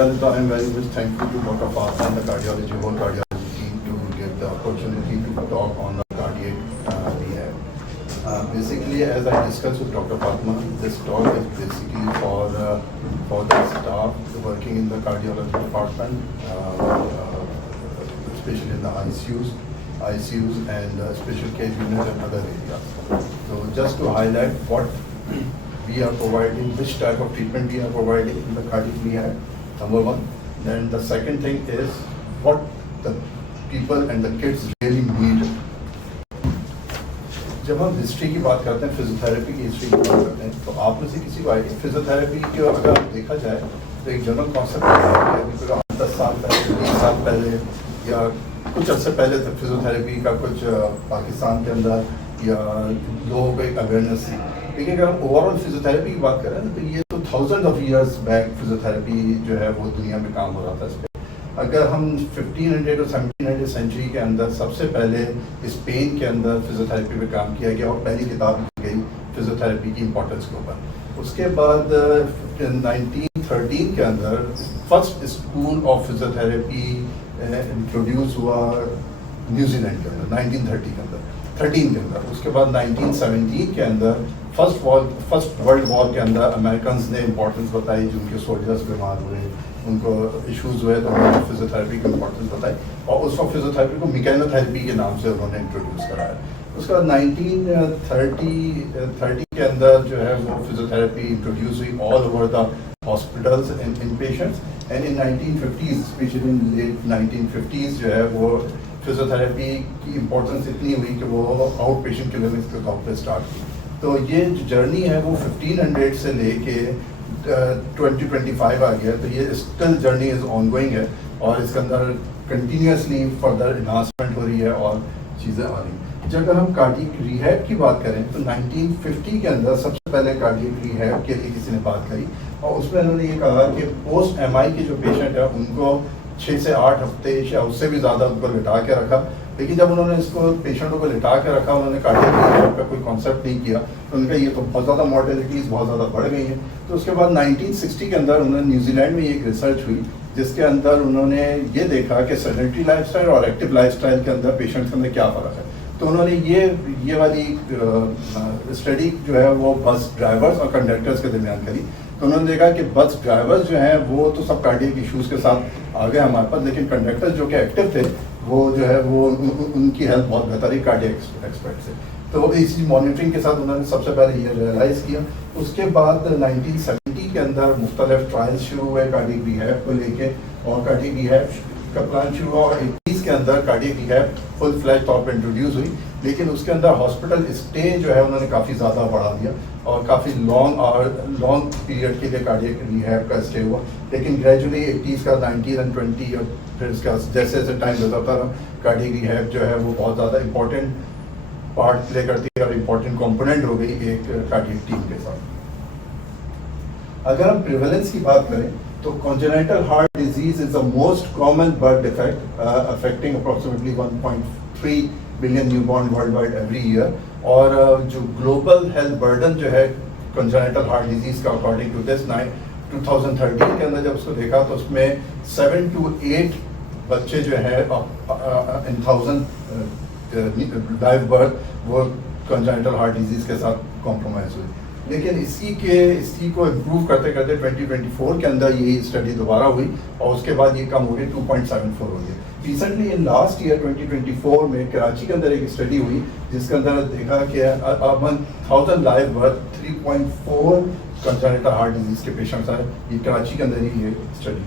पहले तो I am very much thankful to doctor Fatima and the cardiology whole cardiology team to give the opportunity to talk on the cardiac rehab. Basically, as I discussed with Dr. Fatma, this talk is basically for the staff working in the cardiology department, especially in the ICUs and special care unit and other areas. So just to highlight what we are providing, which type of treatment we are providing in the cardiac rehab, number one. Then the second thing is what the people and the kids really need. जब हम history की बात करते हैं, physiotherapy की history की बात करते हैं, तो आप में से किसी को आइडिया फिजियोथेरेपी की अगर देखा जाए तो एक जनरल कॉन्सेप्ट है कि 10 साल पहले, 20 साल पहले या कुछ अर्से पहले तक फिजियोथेरेपी का कुछ पाकिस्तान के अंदर या लोगों को एक अवेयरनेस थी। लेकिन अगर हम ओवरऑल फिजियोथेरेपी की बात करें तो ये तो thousand of years back physiotherapy जो है वो दुनिया में काम हो रहा था इस पर। अगर हम 1500 और 1700 सेंचुरी के अंदर सबसे पहले स्पेन के अंदर फिजियोथेरेपी पे काम किया गया और पहली किताब लिखी गई फिजियोथेरेपी की इम्पोर्टेंस के ऊपर। उसके बाद 1913 के अंदर first school of physiotherapy introduce हुआ न्यूजीलैंड के अंदर 1913 के अंदर। उसके बाद 1917 के अंदर फर्स्ट वर्ल्ड वॉर के अंदर अमेरिकन ने इम्पोर्टेंस बताई, जो उनके सोल्जर्स बीमार हुए, उनको इश्यूज हुए, तो उन्होंने फिजियोथेरेपी की इम्पोर्टेंस बताई और उस वक्त फिजियोथेरेपी को मैकेनोथेरेपी के नाम से उन्होंने इंट्रोड्यूस कराया। उसके बाद 1930 के अंदर जो है वो फिजियोथेरेपी इंट्रोड्यूस हुई all over the hospitals in patients and in 1950s, specially in late 1950s जो है वो फिजियोथेरेपी की इम्पोर्टेंस इतनी हुई कि वो आउट पेशेंट क्लिनिक्स के तौर पर स्टार्ट की। तो ये जो जर्नी है वो 1500 से लेके 2025 आ गया, तो ये स्टिल जर्नी इज ऑनगोइंग है और इसके अंदर कंटिन्यूसली फर्दर इन्हांसमेंट हो रही है और चीज़ें आ रही हैं। जब अगर हम कार्डियक रिहैब की बात करें तो 1950 के अंदर सबसे पहले कार्डियक रिहैब के लिए किसी ने बात करी और उसमें उन्होंने ये कहा कि पोस्ट MI के जो पेशेंट है उनको 6 से 8 हफ्ते या उससे भी ज़्यादा उनको लिटा के रखा। लेकिन जब उन्होंने इसको पेशेंटों को लिटा के रखा, उन्होंने कार्डियक रिहैब का कोई कॉन्सेप्ट नहीं किया, तो उनका ये तो बहुत ज़्यादा मॉर्टेलिटीज़ बहुत ज़्यादा बढ़ गई हैं। तो उसके बाद 1960 के अंदर उन्होंने न्यूजीलैंड में एक रिसर्च हुई जिसके अंदर उन्होंने ये देखा कि सेडेंटरी लाइफस्टाइल और एक्टिव लाइफस्टाइल के अंदर पेशेंट्स के अंदर क्या फ़र्क है। तो उन्होंने ये वाली स्टडी जो है वो बस ड्राइवर्स और कंडक्टर्स के दरमियान करी। तो उन्होंने देखा कि बस ड्राइवर्स जो हैं वो तो सब कार्डियक इश्यूज़ के साथ आ गए हमारे पास, लेकिन कंडक्टर्स जो कि एक्टिव थे वो जो है वो उनकी हेल्थ बहुत बेहतर है कार्डियक एक्सपेक्ट से। तो इसी मॉनिटरिंग के साथ उन्होंने सबसे पहले ये रियलाइज़ किया। उसके बाद 1970 के अंदर मुख्तलिफ ट्रायल्स शुरू हुए कार्डियक रिहैब को लेके और कार्डियक रिहैब का प्लान शुरू हुआ और 80s के अंदर कार्डियक रिहैब फुल फ्लैज तौर पर इंट्रोड्यूस हुई। लेकिन उसके अंदर हॉस्पिटल स्टे जो है उन्होंने काफ़ी ज़्यादा बढ़ा दिया और काफ़ी लॉन्ग पीरियड के लिए कार्डियक रिहैब का स्टे हुआ। लेकिन ग्रेजुअली 80s का 90 और 20 और फिर इसका जैसे जैसे टाइम गुजरता रहा कार्डियक रिहैब जो है वो बहुत ज़्यादा इंपॉर्टेंट पार्ट प्ले करती है और इम्पॉर्टेंट कंपोनेंट हो गई एक कार्डियक टीम के साथ। अगर हम प्रिवेलेंस की बात करें तो congenital heart disease is the most common birth defect affecting approximately 1.3 billion newborn worldwide every year। और जो global health burden जो है congenital heart disease का according to this 2013 के अंदर जब उसको देखा तो उसमें 7 to 8 बच्चे जो है in 1000 live birth वो congenital heart disease के साथ compromise हुई। लेकिन इसी को इम्प्रूव करते करते 2024 के अंदर ये स्टडी दोबारा हुई और उसके बाद ये कम हो गई 2.74 हो गई। रिसेंटली इन लास्ट ईयर 2024 में कराची के अंदर एक स्टडी हुई जिसके अंदर देखा कि among 1000 live birth 3.4 congenital heart disease के पेशेंट्स आए। ये कराची के अंदर ही ये स्टडी हुई।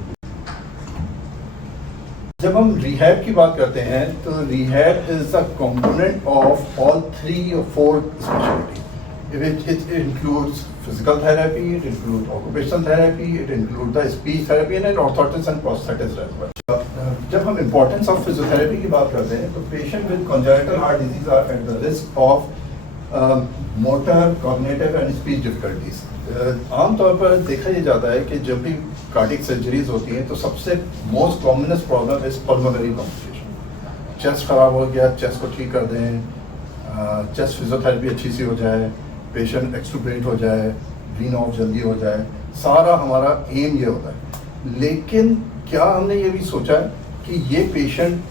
जब हम रिहैब की बात करते हैं तो rehab is a component of all 3 or 4 speciality. It includes physical therapy, it includes occupational therapy, it includes the speech therapy and orthotics and prosthetics as well. जब हम importance of physiotherapy की बात करते हैं तो patient with congenital heart disease are at the risk of motor, cognitive and speech difficulties। आमतौर पर देखा ये जाता है कि जब भी कार्डियक सर्जरीज होती हैं तो सबसे most commonest problem is pulmonary complication. Chest खराब हो गया, चेस्ट को ठीक कर दें, चेस्ट फिजियोथेरेपी अच्छी सी हो जाए, पेशेंट एक्सटुबेट हो जाए, वीन ऑफ जल्दी हो जाए, सारा हमारा एम ये होता है। लेकिन क्या हमने ये भी सोचा कि ये पेशेंट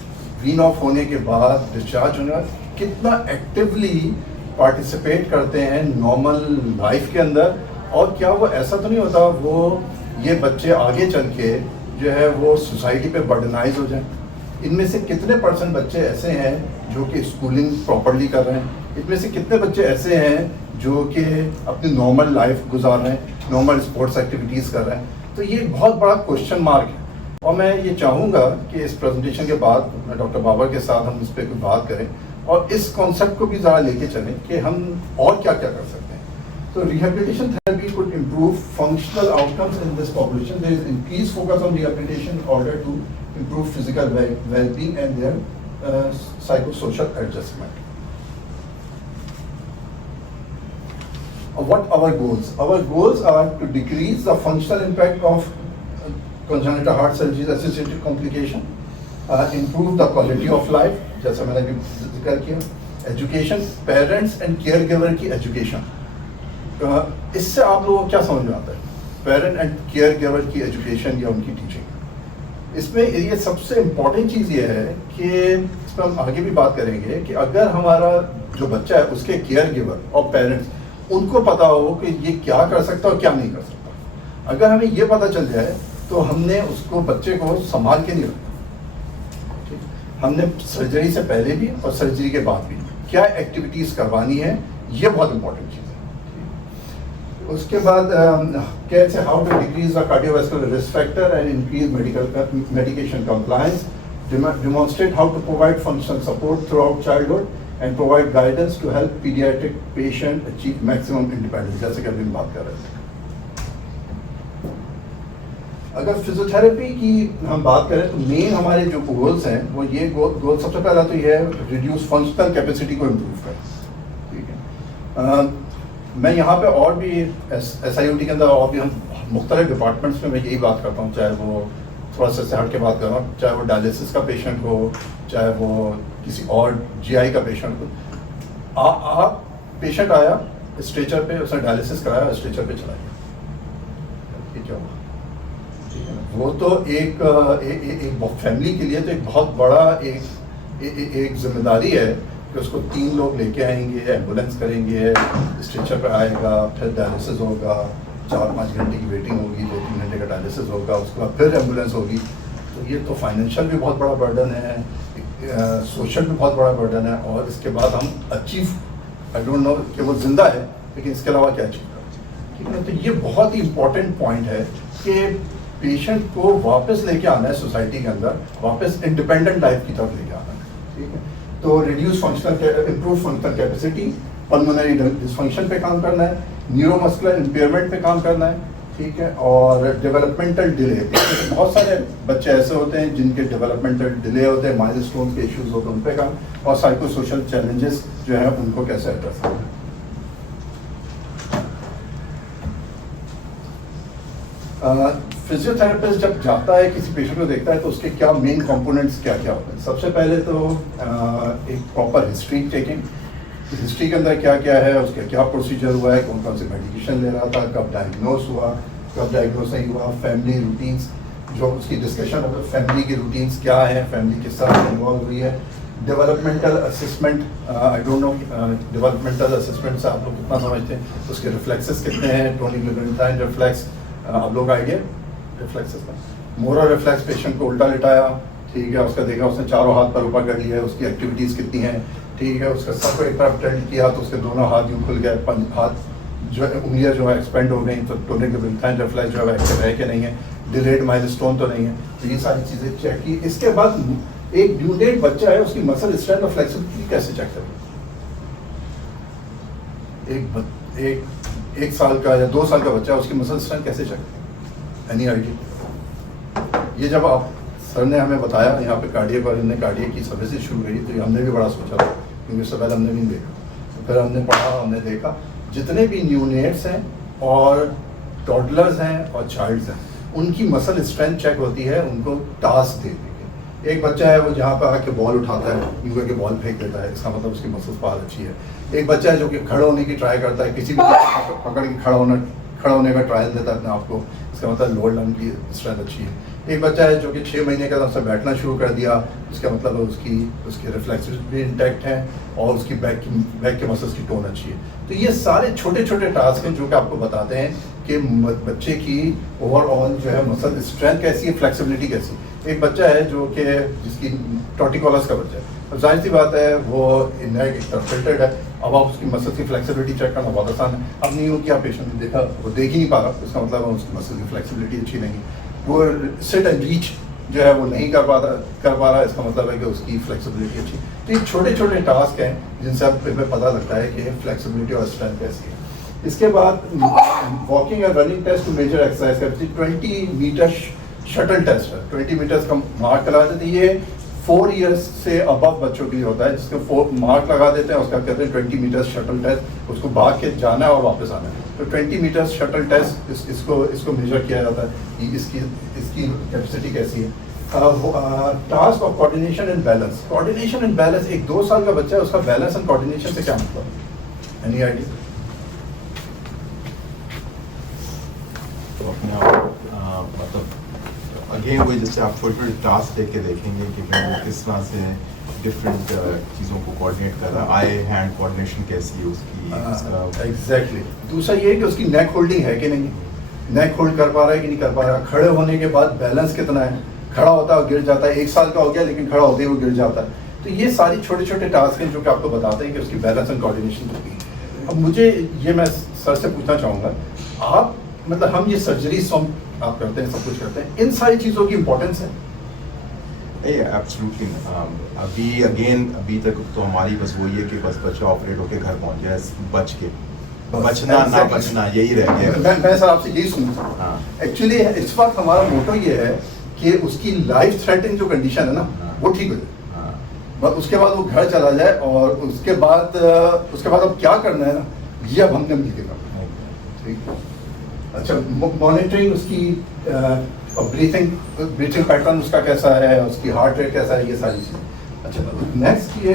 वीन ऑफ होने के बाद डिस्चार्ज होने बाद कितना एक्टिवली पार्टिसिपेट करते हैं नॉर्मल लाइफ के अंदर, और क्या वो ऐसा तो नहीं होता वो ये बच्चे आगे चल के जो है वो सोसाइटी पे बर्डनाइज हो जाए। इनमें से कितने % बच्चे ऐसे हैं जो कि स्कूलिंग प्रॉपरली कर रहे हैं, इनमें से कितने बच्चे ऐसे हैं जो कि अपनी नॉर्मल लाइफ गुजार रहे हैं, नॉर्मल स्पोर्ट्स एक्टिविटीज़ कर रहे हैं। तो ये बहुत बड़ा क्वेश्चन मार्क है, और मैं ये चाहूँगा कि इस प्रेजेंटेशन के बाद डॉक्टर बाबर के साथ हम इस पर कुछ बात करें और इस कॉन्सेप्ट को भी ज़रा लेके चलें कि हम और क्या क्या कर सकते हैं। तो rehabilitation therapy could improve functional outcomes in this population. There is increased focus on rehabilitation in order to improve physical well-being and their psychosocial adjustment. What our goals? Our goals are to decrease the functional impact of congenital heart surgery associated complication, improve the quality of life, जैसा मैंने भी जिक्र किया, education, parents and caregiver की education. इससे आप लोगों को क्या समझ में आता है? पेरेंट एंड केयर गिवर की एजुकेशन या उनकी टीचिंग, इसमें ये सबसे इम्पॉर्टेंट चीज़ ये है कि इस पर हम आगे भी बात करेंगे कि अगर हमारा जो बच्चा है उसके केयर गिवर और पेरेंट्स उनको पता हो कि ये क्या कर सकता और क्या नहीं कर सकता, अगर हमें ये पता चल जाए तो हमने उसको बच्चे को संभाल के नहीं रखना। हमने सर्जरी से पहले भी और सर्जरी के बाद भी क्या एक्टिविटीज़ करवानी है, ये बहुत इंपॉर्टेंट चीज़ है। उसके बाद कैसे how to decrease the cardiovascular risk factor and increase medication compliance, demonstrate how to provide functional support throughout childhood and provide guidance to help pediatric patient achieve maximum independence, जैसे कि अभी हम बात कर रहे थे। अगर फिजियोथेरेपी की हम बात करें तो मेन हमारे जो गोल्स हैं वो ये गोल सबसे पहला तो ये है रिड्यूस फंक्शनल कैपेसिटी को इम्प्रूव करें, ठीक है। मैं यहाँ पे और भी SIOT के अंदर और भी हम मुख्तलिफ डिपार्टमेंट्स में मैं यही बात करता हूँ, चाहे वो थोड़ा सा हट के बात कर रहा हूँ, चाहे वो डायलिसिस का पेशेंट हो, चाहे वो किसी और GI का पेशेंट हो। आप पेशेंट आया स्ट्रेचर पे, उसने डायलिसिस कराया, स्ट्रेचर पे चला गया, ये क्या हुआ? ठीक है ना, वो तो एक फैमिली के लिए तो एक बहुत बड़ा एक जिम्मेदारी है कि उसको 3 लोग लेके आएंगे, एम्बुलेंस करेंगे, स्ट्रेचर पे आएगा, फिर डायलिसिस होगा, 4-5 घंटे की वेटिंग होगी, 2-3 घंटे का डायलिसिस होगा, उसके बाद फिर एम्बुलेंस होगी। तो ये तो फाइनेंशियल भी बहुत बड़ा बर्डन है, सोशल भी बहुत बड़ा बर्डन है, और इसके बाद हम अचीव, आई डोंट नो कि वो जिंदा है लेकिन इसके अलावा क्या अचीव करें, ठीक है। तो ये बहुत ही इंपॉर्टेंट पॉइंट है कि पेशेंट को वापस लेके आना है सोसाइटी के अंदर, वापस इंडिपेंडेंट लाइफ की तरफ लेके आना है, ठीक है। तो reduce functional improve functional capacity, pulmonary dysfunction पे काम करना है, न्यूरोमस्कुलर इम्पेयरमेंट पे काम करना है, ठीक है, और डेवलपमेंटल डिले। बहुत सारे बच्चे ऐसे होते हैं जिनके डेवलपमेंटल डिले होते हैं, माइलस्टोन के इश्यूज होते हैं, उन पे काम, और साइको सोशल चैलेंजेस जो है उनको कैसे एड्रेस करना है। फिजियोथेरेपिस्ट जब जाता है किसी पेशेंट को देखता है तो उसके क्या मेन कंपोनेंट्स क्या क्या होते हैं? सबसे पहले तो एक प्रॉपर हिस्ट्री टेकिंग, हिस्ट्री के अंदर क्या क्या है, उसका क्या प्रोसीजर हुआ है, कौन कौन से मेडिकेशन ले रहा था, कब डायग्नोस हुआ, कब डायग्नोस नहीं हुआ, फैमिली रूटीन्स जो उसकी डिस्कशन है, फैमिली की रूटीन्स क्या है, फैमिली किस तरह से इन्वॉल्व हुई है, developmental assessment, I don't know developmental assessment से आप लोग कितना समझते हैं, उसके रिफ्लेक्सेस कितने हैं, टोनिक रिफ्लेक्स, आप लोग आइडिया रिफ्लेक्सेस का, मोरल रिफ्लेक्स, पेशेंट को उल्टा लिटाया, ठीक है, उसका देखा उसने चारों हाथ पर ऊपर कर लिया है, उसकी एक्टिविटीज़ कितनी हैं, ठीक है, उसका सर को एक तरफ टर्न किया तो उसके दोनों हाथ यूँ खुल गए, हाथ जो है उंगलियाँ जो है एक्सपेंड हो गई, तो टोनिक रिफ्लेक्स जो है एक्टिव है कि नहीं है, डिलेड माइलस्टोन तो नहीं है, तो ये सारी चीज़ें चेक की। इसके बाद एक ड्यूडेट बच्चा है उसकी मसल स्ट्रेंथ और फ्लेक्सिबिलिटी कैसे चेक करें? एक साल का या 2 साल का बच्चा उसकी मसल स्ट्रेंथ कैसे चेक करें? Any idea? ये जब आप सर ने हमें बताया यहाँ पे कार्डियक और हमने कार्डियक की सर्विसेज शुरू करी तो हमने भी बड़ा सोचा था, क्योंकि उससे पहले हमने नहीं देखा। तो फिर हमने पढ़ा, हमने देखा जितने भी न्यूनेट्स हैं और टॉडलर्स हैं और चाइल्ड्स हैं उनकी मसल स्ट्रेंथ चेक होती है उनको टास्क दे के। एक बच्चा है वो जहाँ पर आके बॉल उठाता है, यूँ करके बॉल फेंक देता है, इसका मतलब उसकी मसल पावर अच्छी है। एक बच्चा है जो कि खड़ा होने की ट्राई करता है, किसी भी पकड़ के खड़ा होने का ट्रायल देता है अपने आप को, इसका मतलब लोअर लंग की स्ट्रेंथ अच्छी है। एक बच्चा है जो कि 6 महीने के अंदर से बैठना शुरू कर दिया, इसका मतलब उसकी रिफ्लेक्सेस भी इंटैक्ट हैं और उसकी बैक के मसल्स की टोन अच्छी है। तो ये सारे छोटे छोटे टास्क हैं जो कि आपको बताते हैं कि बच्चे की ओवरऑल जो है मसल स्ट्रेंथ कैसी है, फ्लेक्सिबिलिटी कैसी है। एक बच्चा है जो कि जिसकी टॉर्टिकोलस का बच्चा है, अब जाहिर सी बात है वो नेक एक तरफ फिल्टर्ड है, अब आप उसकी मसल की फ्लेक्सिबिलिटी चेक करना बहुत आसान है। अब नहीं हो कि आप पेशेंट ने देखा वो देख ही नहीं पा रहा, इसका मतलब उसकी मसल की फ्लेक्सिबिलिटी अच्छी नहीं है, वो सिट एंड रीच जो है वो नहीं कर पा रहा, इसका मतलब है कि उसकी फ्लेक्सिबिलिटी अच्छी। तो ये छोटे छोटे टास्क हैं जिनसे आप हमें पता लगता है कि फ्लेक्सिबिलिटी और स्ट्रेंथ कैसी है। इसके बाद वॉकिंग और running test to measure exercise करती 20 मीटर शटल टेस्ट है, 20 मीटर्स का मार्क लगा देते हैं। ये 4 इयर्स से अबव बच्चों के लिए होता है, जिसको 4 मार्क लगा देते हैं, उसका कहते हैं 20 मीटर्स शटल टेस्ट, उसको भाग के जाना है और वापस आना है। तो 20 मीटर्स शटल टेस्ट इसको मेजर किया जाता है कि इसकी कैपेसिटी कैसी है। Task of coordination and balance, coordination and balance, एक 2 साल का बच्चा है, उसका बैलेंस एंड कोऑर्डिनेशन से क्या मतलब है? Any idea? तो अपने आप मतलब अगेन वही जैसे आप छोटे छोटे टास्क देख के देखेंगे कि वो किस तरह से डिफरेंट चीज़ों को कोऑर्डिनेट कर रहा है, आई हैंड कोऑर्डिनेशन कैसी है उसकी। एग्जैक्टली। दूसरा ये है कि उसकी नेक होल्डिंग है कि नहीं, नेक होल्ड कर पा रहा है कि नहीं कर पा रहा, खड़े होने के बाद बैलेंस कितना है, खड़ा होता है गिर जाता है, 1 साल का हो गया लेकिन खड़ा होते ही वो गिर जाता है। तो ये सारी छोटे छोटे टास्क हैं जो कि आपको बताते हैं कि उसकी बैलेंस एंड कोऑर्डिनेशन होती है। अब मुझे ये मैं सर से पूछना चाहूँगा, आप मतलब हम ये सर्जरी आप करते हैं, सब कुछ करते हैं, इन सारी चीज़ों की इंपॉर्टेंस है? एब्सोल्युटली। अभी तक तो हमारी बस वही है कि बस बच्चा ऑपरेट होके घर पहुंच जाए, बचना ना बचना यही रह गया। मैं सर आपसे यही सुनूँ, एक्चुअली इस वक्त हमारा मोटो ये है कि उसकी लाइफ थ्रेटनिंग जो कंडीशन है ना वो ठीक हो जाए, बस उसके बाद वो घर चला जाए, और उसके बाद अब क्या करना है ना ये अब हमने मिलकर करना है। ठीक है, अच्छा, मॉनिटरिंग उसकी ब्रीथिंग पैटर्न उसका कैसा है, उसकी हार्ट रेट कैसा है, ये सारी चीज़ें। अच्छा, नेक्स्ट ये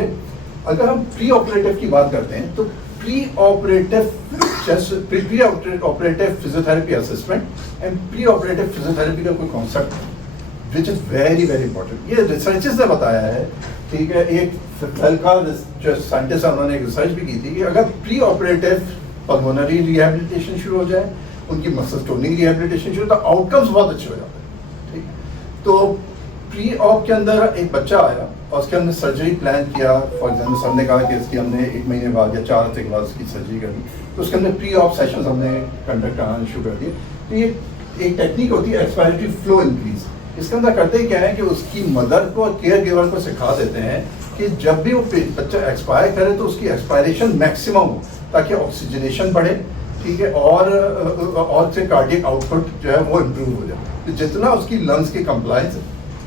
अगर हम प्री ऑपरेटिव की बात करते हैं तो pre operative physiotherapy assessment and pre operative physiotherapy का कोई concept which is very very important. ये रिसर्चेस ने बताया है, ठीक है, एक फैल्का जो साइंटिस्ट है उन्होंने एक रिसर्च भी की थी कि अगर प्री ऑपरेटिव पल्मोनरी रिहैबिलिटेशन शुरू हो जाए, उनकी मसल टोनिंग रिहैबिलिटेशन शुरू, तो आउटकम्स बहुत अच्छे हो जाते हैं। ठीक, तो प्री ऑप के अंदर एक बच्चा आया और उसके हमने सर्जरी प्लान किया। फॉर एग्जाम्पल सर ने कहा कि इसकी हमने 1 महीने बाद या 4 हफ्ते के बाद उसकी सर्जरी करनी, तो उसके हमने प्री ऑप सेशन हमने कंडक्ट कराना शुरू कर दिए। तो ये एक टेक्निक होती है एक्सपायरेटरी फ्लो इंक्रीज। इसके अंदर करते क्या है कि उसकी मदर को और केयर गिवर को सिखा देते हैं कि जब भी वो बच्चा एक्सपायर करे तो उसकी एक्सपायरेशन मैक्सिमम हो, ताकि ऑक्सीजनेशन बढ़े, ठीक है, और से कार्डियक आउटपुट जो है वो इम्प्रूव हो जाए। तो जितना उसकी लंग्स के कंप्लायंस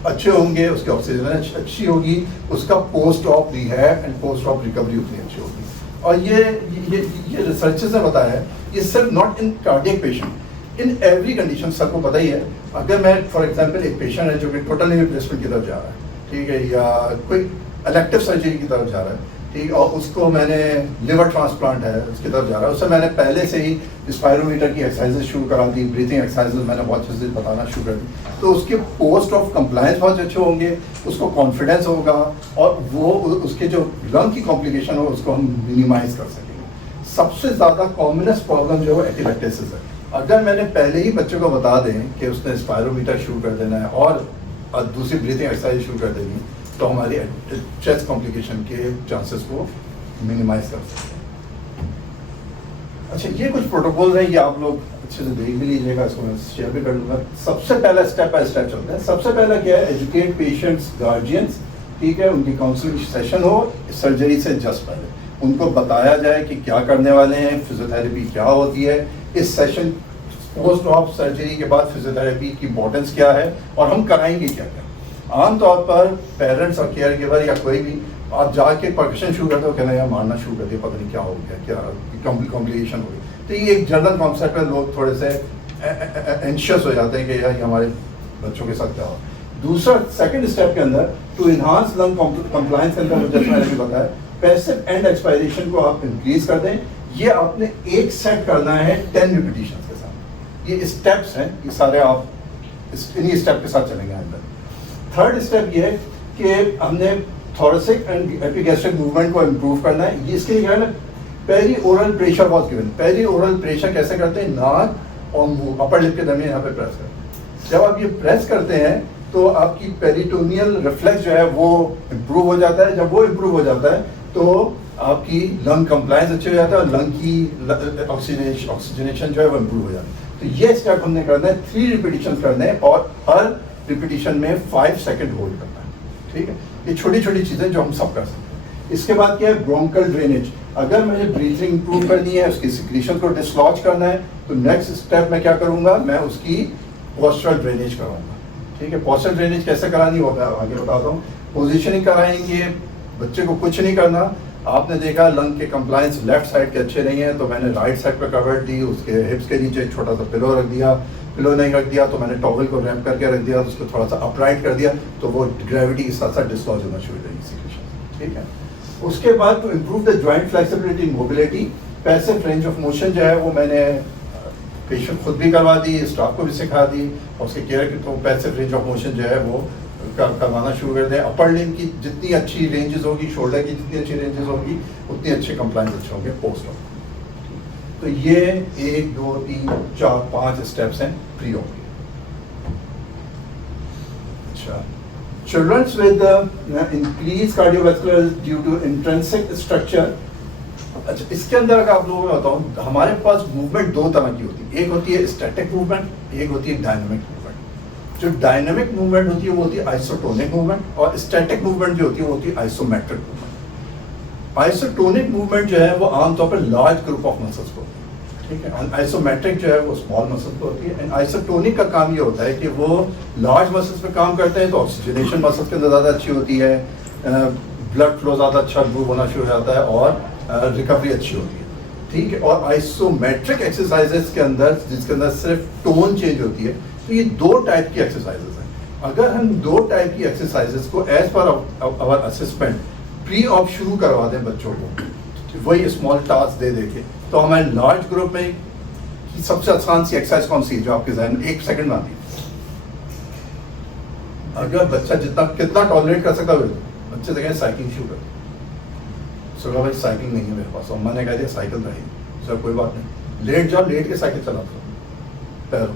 अच्छे होंगे, उसकी ऑक्सीजन अच्छी होगी, उसका post of rehab and post of recovery उतनी अच्छी होगी। और ये रिसर्चेस ने बताया है, ये सिर्फ not in cardiac patient, in every condition. सबको पता ही है, अगर मैं फॉर एग्जांपल एक पेशेंट है जो कि टोटल नी रिप्लेसमेंट की तरफ जा रहा है, ठीक है, या कोई इलेक्टिव सर्जरी की तरफ जा रहा है, ठीक, और उसको मैंने लिवर ट्रांसप्लांट है उसकी तरफ जा रहा है, उससे मैंने पहले से ही स्पायरोमीटर की एक्सरसाइजेज शुरू करा दी, ब्रीथिंग एक्सरसाइजेज मैंने बहुत अच्छे से बताना शुरू कर दी, तो उसके पोस्ट ऑफ कंप्लायंस बहुत अच्छे होंगे, उसको कॉन्फिडेंस होगा, और वो उसके जो लंग की कॉम्प्लिकेशन हो उसको हम मिनिमाइज कर सकेंगे। सबसे ज़्यादा कॉमनेस्ट प्रॉब्लम जो है एपिलेक्टेसिस है। अगर मैंने पहले ही बच्चे को बता दें कि उसने स्पायरोमीटर शुरू कर देना है और दूसरी ब्रीथिंग एक्सरसाइज शुरू कर देनी, तो हमारी चेस्ट कॉम्प्लिकेशन के चांसेस को मिनिमाइज कर सकते हैं। अच्छा, ये कुछ प्रोटोकॉल हैं, ये आप लोग अच्छे से देख भी लीजिएगा, इसको मैं शेयर भी कर दूंगा। सबसे पहला स्टेप बाय स्टेप चलते हैं। सबसे पहला क्या है, एजुकेट पेशेंट्स गार्जियंस, ठीक है, उनकी काउंसलिंग सेशन हो सर्जरी से जस्ट पहले, उनको बताया जाए कि क्या करने वाले हैं, फिजियोथेरेपी क्या होती है, इस सेशन पोस्ट ऑफ सर्जरी के बाद फिजियोथेरेपी की इंपॉर्टेंस क्या है, और हम कराएंगे क्या क्या। आमतौर पर पेरेंट्स और केयर गिवर या कोई भी आप जाके परकशन शुरू करते हो, कहना यार मारना शुरू कर दिया, पता नहीं क्या हो गया, क्या कॉम्प्लिकेशन हो गई। तो ये एक जनरल कॉन्सेप्ट है, लोग थोड़े से एंशियस हो जाते हैं कि यार ये हमारे बच्चों के साथ क्या हो। दूसरा सेकंड स्टेप के अंदर टू इन्हांस लंग कंप्लायंस के अंदर जैसे मैंने भी बताया, पैसिव एंड एक्सपायरेशन को आप इंक्रीज कर दें। ये आपने एक सेट करना है 10 रिपीटिशन के साथ, ये स्टेप्स हैं, ये सारे आप इन्हीं स्टेप के साथ चलेंगे अंदर। थर्ड स्टेप ये है कि हमने थोरेसिक एंड एपिगैस्ट्रिक मूवमेंट को इम्प्रूव करना है। ये इसके लिए क्या है ना, peri oral pressure was given. Peri oral pressure कैसे करते हैं, नाक और मुंह अपर लिप के दरमियान यहाँ पे प्रेस करते हैं। जब आप ये प्रेस करते हैं तो आपकी पेरिटोनियल रिफ्लेक्स जो है वो इम्प्रूव हो जाता है। जब वो इम्प्रूव हो जाता है तो आपकी लंग कंप्लायंस अच्छी हो जाता है और लंग की ऑक्सीजनेशन जो है वो इम्प्रूव हो जाता है। तो ये स्टेप हमने करना है, 3 रिपीटिशन करने हैं और हर रिपीटिशन में 5 सेकंड होल्ड करना है। ठीक है, ये छोटी छोटी चीज़ें जो हम सब कर सकते हैं। इसके बाद क्या है, ब्रोंकल ड्रेनेज। अगर मुझे ब्रीथिंग इंप्रूव करनी है, उसकी सिक्रीशन को डिसलॉज करना है, तो नेक्स्ट स्टेप मैं क्या करूंगा, मैं उसकी पोस्चरल ड्रेनेज कराऊंगा। ठीक है, पोस्चरल ड्रेनेज कैसे करानी होगा आगे बताता हूँ। पोजिशनिंग कराएंगे, बच्चे को कुछ नहीं करना। आपने देखा लंग के कंप्लायंस लेफ्ट साइड के अच्छे नहीं है तो मैंने राइट साइड पे कवर दी, उसके हिप्स के नीचे एक छोटा सा पिलो रख दिया। पिलो नहीं रख दिया तो मैंने टॉवल को रैप करके रख दिया, उसको थोड़ा सा अपराइट कर दिया, तो वो ग्रेविटी के साथ साथ डिसलॉज होना शुरू हो जाएगी सिक्रीशन। ठीक है, उसके बाद to improve the joint flexibility mobility, passive range of motion जो है वो मैंने पेशेंट खुद भी करवा दी, स्टाफ को भी सिखा दी, और उसके केयर की तो पैसिव रेंज ऑफ मोशन जो है वो करवाना शुरू कर दें। अपर लिम्ब की जितनी अच्छी रेंजेस होगी, शोल्डर की जितनी अच्छी रेंजेस होगी, उतनी अच्छे कंप्लायंस अच्छे होंगे पोस्ट ऑप। तो ये 1 2 3 4 5 स्टेप्स हैं प्री ऑप के। अच्छा, childrens with increase cardiovascular due to intrinsic structure. अच्छा, इसके अंदर अगर आप लोगों को बताऊं, हमारे पास मूवमेंट 2 तरह की होती है। एक होती है स्टैटिक मूवमेंट, एक होती है डायनामिक मूवमेंट। जो डायनामिक मूवमेंट होती है वो होती है आइसोटोनिक मूवमेंट, और स्टैटिक मूवमेंट जो होती है वो होती है आइसोमेट्रिक मूवमेंट। आइसोटोनिक मूवमेंट जो है वो आमतौर पर लार्ज ग्रुप ऑफ मसल्स को होती है। ठीक है, आइसोमेट्रिक जो है वो स्मॉल मसल्स को होती है। एंड आइसोटोनिक का काम ये होता है कि वो लार्ज मसल्स पे काम करते हैं, तो ऑक्सीजनेशन मसल्स के अंदर ज़्यादा अच्छी होती है, ब्लड फ्लो ज़्यादा अच्छा इम्प्रूव होना शुरू हो जाता है, और रिकवरी अच्छी होती है। ठीक है, और आइसोमेट्रिक एक्सरसाइजेस के अंदर, जिसके अंदर सिर्फ टोन चेंज होती है, तो ये 2 टाइप की एक्सरसाइजेस हैं। अगर हम 2 टाइप की एक्सरसाइजेस को as per hour assessment pre op शुरू करवा दें बच्चों को, वही स्मॉल टास्क दे देके, तो हमारे लार्ज ग्रुप में की सबसे आसान सी एक्सरसाइज कौन सी है जो आपके जहन में 1 सेकंड में आती है? अगर बच्चा कितना टॉलरेट कर सकता है, बच्चे से कहें साइकिलिंग शुरू कर, सुबह भाई साइकिल नहीं है मेरे पास, और मैंने कह दिया साइकिल रहेगी, सर कोई बात नहीं, लेट जाओ, लेट के साइकिल चला दो पैरों।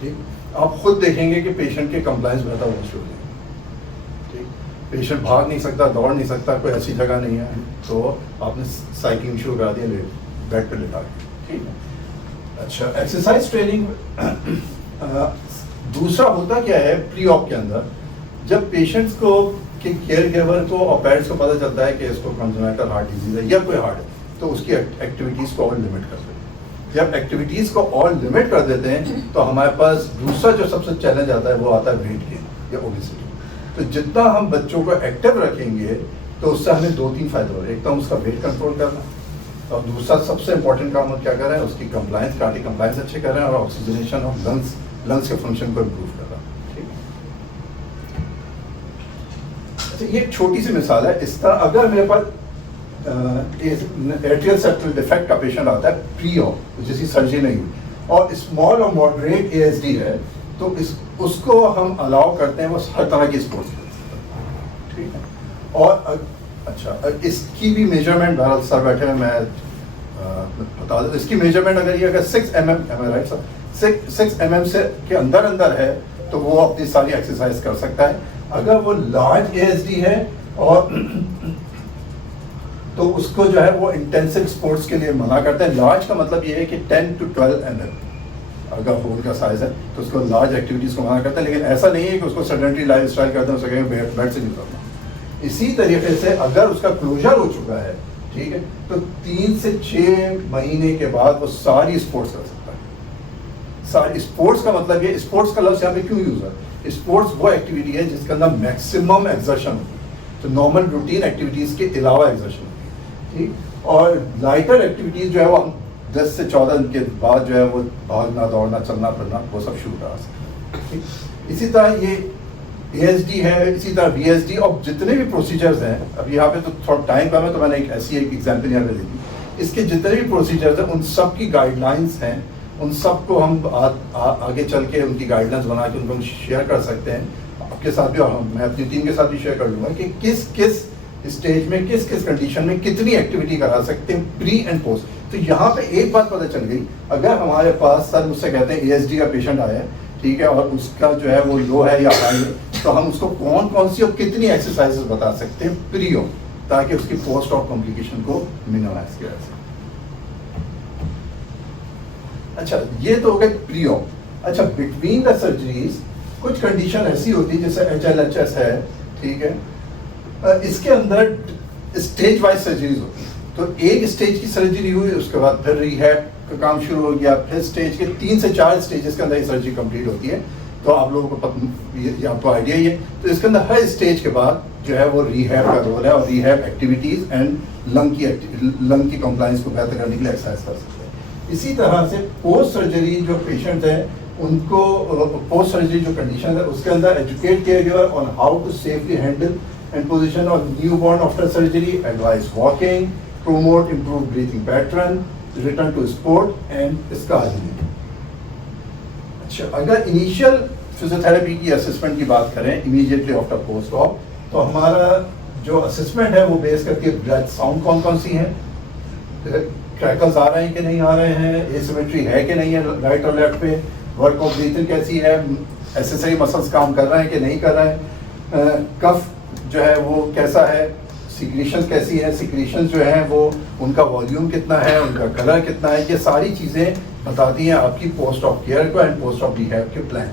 ठीक, आप खुद देखेंगे कि पेशेंट के कंप्लायंस बेहतर होना शुरू हो जाएगी। ठीक, पेशेंट भाग नहीं सकता, दौड़ नहीं सकता, कोई ऐसी जगह नहीं है, तो आपने साइकिलिंग शुरू करा दिया, लेट बेड पे लेटा के। ठीक है, अच्छा, एक्सरसाइज ट्रेनिंग दूसरा होता क्या है प्री ऑप के अंदर, जब पेशेंट्स को कि केयर गिवर को और पेरेंट्स को पता चलता है कि इसको कंजेनिटल हार्ट डिजीज है या कोई हार्ट है, तो उसकी एक्टिविटीज़ को और लिमिट कर देते हैं। जब एक्टिविटीज़ को और लिमिट कर देते हैं तो हमारे पास दूसरा जो सबसे चैलेंज आता है वो आता है वेट गेन या ओबेसिटी। तो जितना हम बच्चों को एक्टिव रखेंगे तो उससे हमें 2-3 फायदे हो रहे हैं। एक तो उसका वेट कंट्रोल करना, और दूसरा सबसे इंपॉर्टेंट काम हम क्या कर रहे हैं, उसकी कंप्लायंस, कार्डियक कंप्लायंस अच्छे कर रहे हैं, और ऑक्सीजनेशन ऑफ लंग्स के फंक्शन को इम्प्रूव कर रहा है। ये एक छोटी सी मिसाल है। इस तरह अगर मेरे पास एट्रियल सेप्टल डिफेक्ट का पेशेंट आता है प्री ऑप, जिसकी सर्जरी नहीं हुई, और स्मॉल और मॉडरेट ASD है, तो उसको हम अलाउ करते हैं वो हर तरह की स्पोर्ट्स खेल सकता है। ठीक है, और अच्छा, इसकी भी मेजरमेंट, बहरहाल सर बैठे हैं, मैं बता दूँ, इसकी मेजरमेंट अगर ये अगर 6 mm, राइट सर, 6 mm से के अंदर है तो वो अपनी सारी एक्सरसाइज कर सकता है। अगर वो लार्ज ASD है और तो उसको जो है वो इंटेंसिव स्पोर्ट्स के लिए मना करते हैं। लार्ज का मतलब ये है कि 10 to 12 mm अगर होल का साइज है तो उसको लार्ज एक्टिविटीज़ को मना करते हैं, लेकिन ऐसा नहीं है कि उसको सेडेंटरी लाइफ स्टाइल करते हैं, उसे कहेंगे बेड से निकलना। इसी तरीके से अगर उसका क्लोजर हो चुका है, ठीक है, तो 3 से 6 महीने के बाद वो सारी स्पोर्ट्स कर सकता है। सारी स्पोर्ट्स का मतलब ये, स्पोर्ट्स का लफ्ज़ यहाँ पे क्यों यूज है, स्पोर्ट्स वो एक्टिविटी है जिसके अंदर मैक्सिमम एक्सर्शन होती है, तो नॉर्मल रूटीन एक्टिविटीज़ के अलावा एक्सर्शन होती है। ठीक, और लाइटर एक्टिविटीज़ जो है वो हम 10 से 14 दिन के बाद जो है वो भागना, दौड़ना, चलना फिरना, वो सब शुरू करा सकते हैं। ठीक, इसी तरह ये ASD है, इसी तरह VSD, और जितने भी प्रोसीजर्स हैं, अब यहाँ पे तो थोड़ा टाइम कम है तो मैंने एक ऐसी एक एग्जाम्पल यहाँ पे दे दी। इसके जितने भी प्रोसीजर्स हैं उन सब की गाइडलाइंस हैं, उन सब को हम आगे चल के उनकी गाइडलाइंस बना के उनको शेयर कर सकते हैं आपके साथ भी, और मैं अपनी टीम के साथ भी शेयर कर लूँगा कि किस किस स्टेज में किस किस कंडीशन में कितनी एक्टिविटी करा सकते हैं प्री एंड पोस्ट। तो यहाँ पे एक बात पता चल गई, अगर हमारे पास सर मुझसे कहते हैं ASD का पेशेंट आया है, ठीक है, और उसका जो है वो लो है या हाई है, तो हम उसको कौन कौन सी और कितनी एक्सरसाइजेस बता सकते हैं प्री ऑफ, ताकि उसकी पोस्ट ऑफ कॉम्प्लिकेशन को मिनिमाइज किया जा सके। अच्छा, ये तो हो गए प्री ऑफ। अच्छा, बिटवीन द सर्जरीज कुछ कंडीशन ऐसी होती है जैसे HLHS है, ठीक है, इसके अंदर स्टेज वाइज सर्जरीज होती है। तो एक स्टेज की सर्जरी हुई, उसके बाद फिर रिहैब का काम शुरू हो गया, फिर स्टेज के 3 से 4 स्टेजेस के अंदर ये सर्जरी कंप्लीट होती है। तो आप लोगों को ये आपको आइडिया ही है। तो इसके अंदर हर स्टेज के बाद जो है वो रिहैब का रोल है, और रिहैब एक्टिविटीज एंड लंग की कंप्लायंस को बेहतर करने के लिए एक्सरसाइज कर सकते हैं। इसी तरह से पोस्ट सर्जरी जो पेशेंट हैं उनको पोस्ट सर्जरी जो कंडीशन है उसके अंदर एजुकेट किया गया on how to safely handle and position of new born after surgery, advice walking, promote improved breathing pattern, return to sport and scarring। अच्छा, अगर इनिशियल फिजियोथेरेपी की असेसमेंट की बात करें इमीडिएटली आफ्टर पोस्ट ऑफ, तो हमारा जो असेसमेंट है वो बेस करके ब्रेथ साउंड कौन कौन सी हैं, क्रैकल्स आ रहे हैं कि नहीं आ रहे हैं, एसिमेट्री है कि नहीं है राइट और लेफ्ट पे, वर्क ऑफ ब्रीथिंग कैसी है, एसेसरी मसल्स काम कर रहे हैं कि नहीं कर रहे हैं, कफ जो है वो कैसा है, सिक्रीशंस कैसी है, सिक्रीशंस जो हैं वो उनका वॉल्यूम कितना है, उनका कलर कितना है, ये सारी चीज़ें बताती हैं आपकी पोस्ट ऑफ केयर को एंड पोस्ट ऑफ रिहैब के प्लान।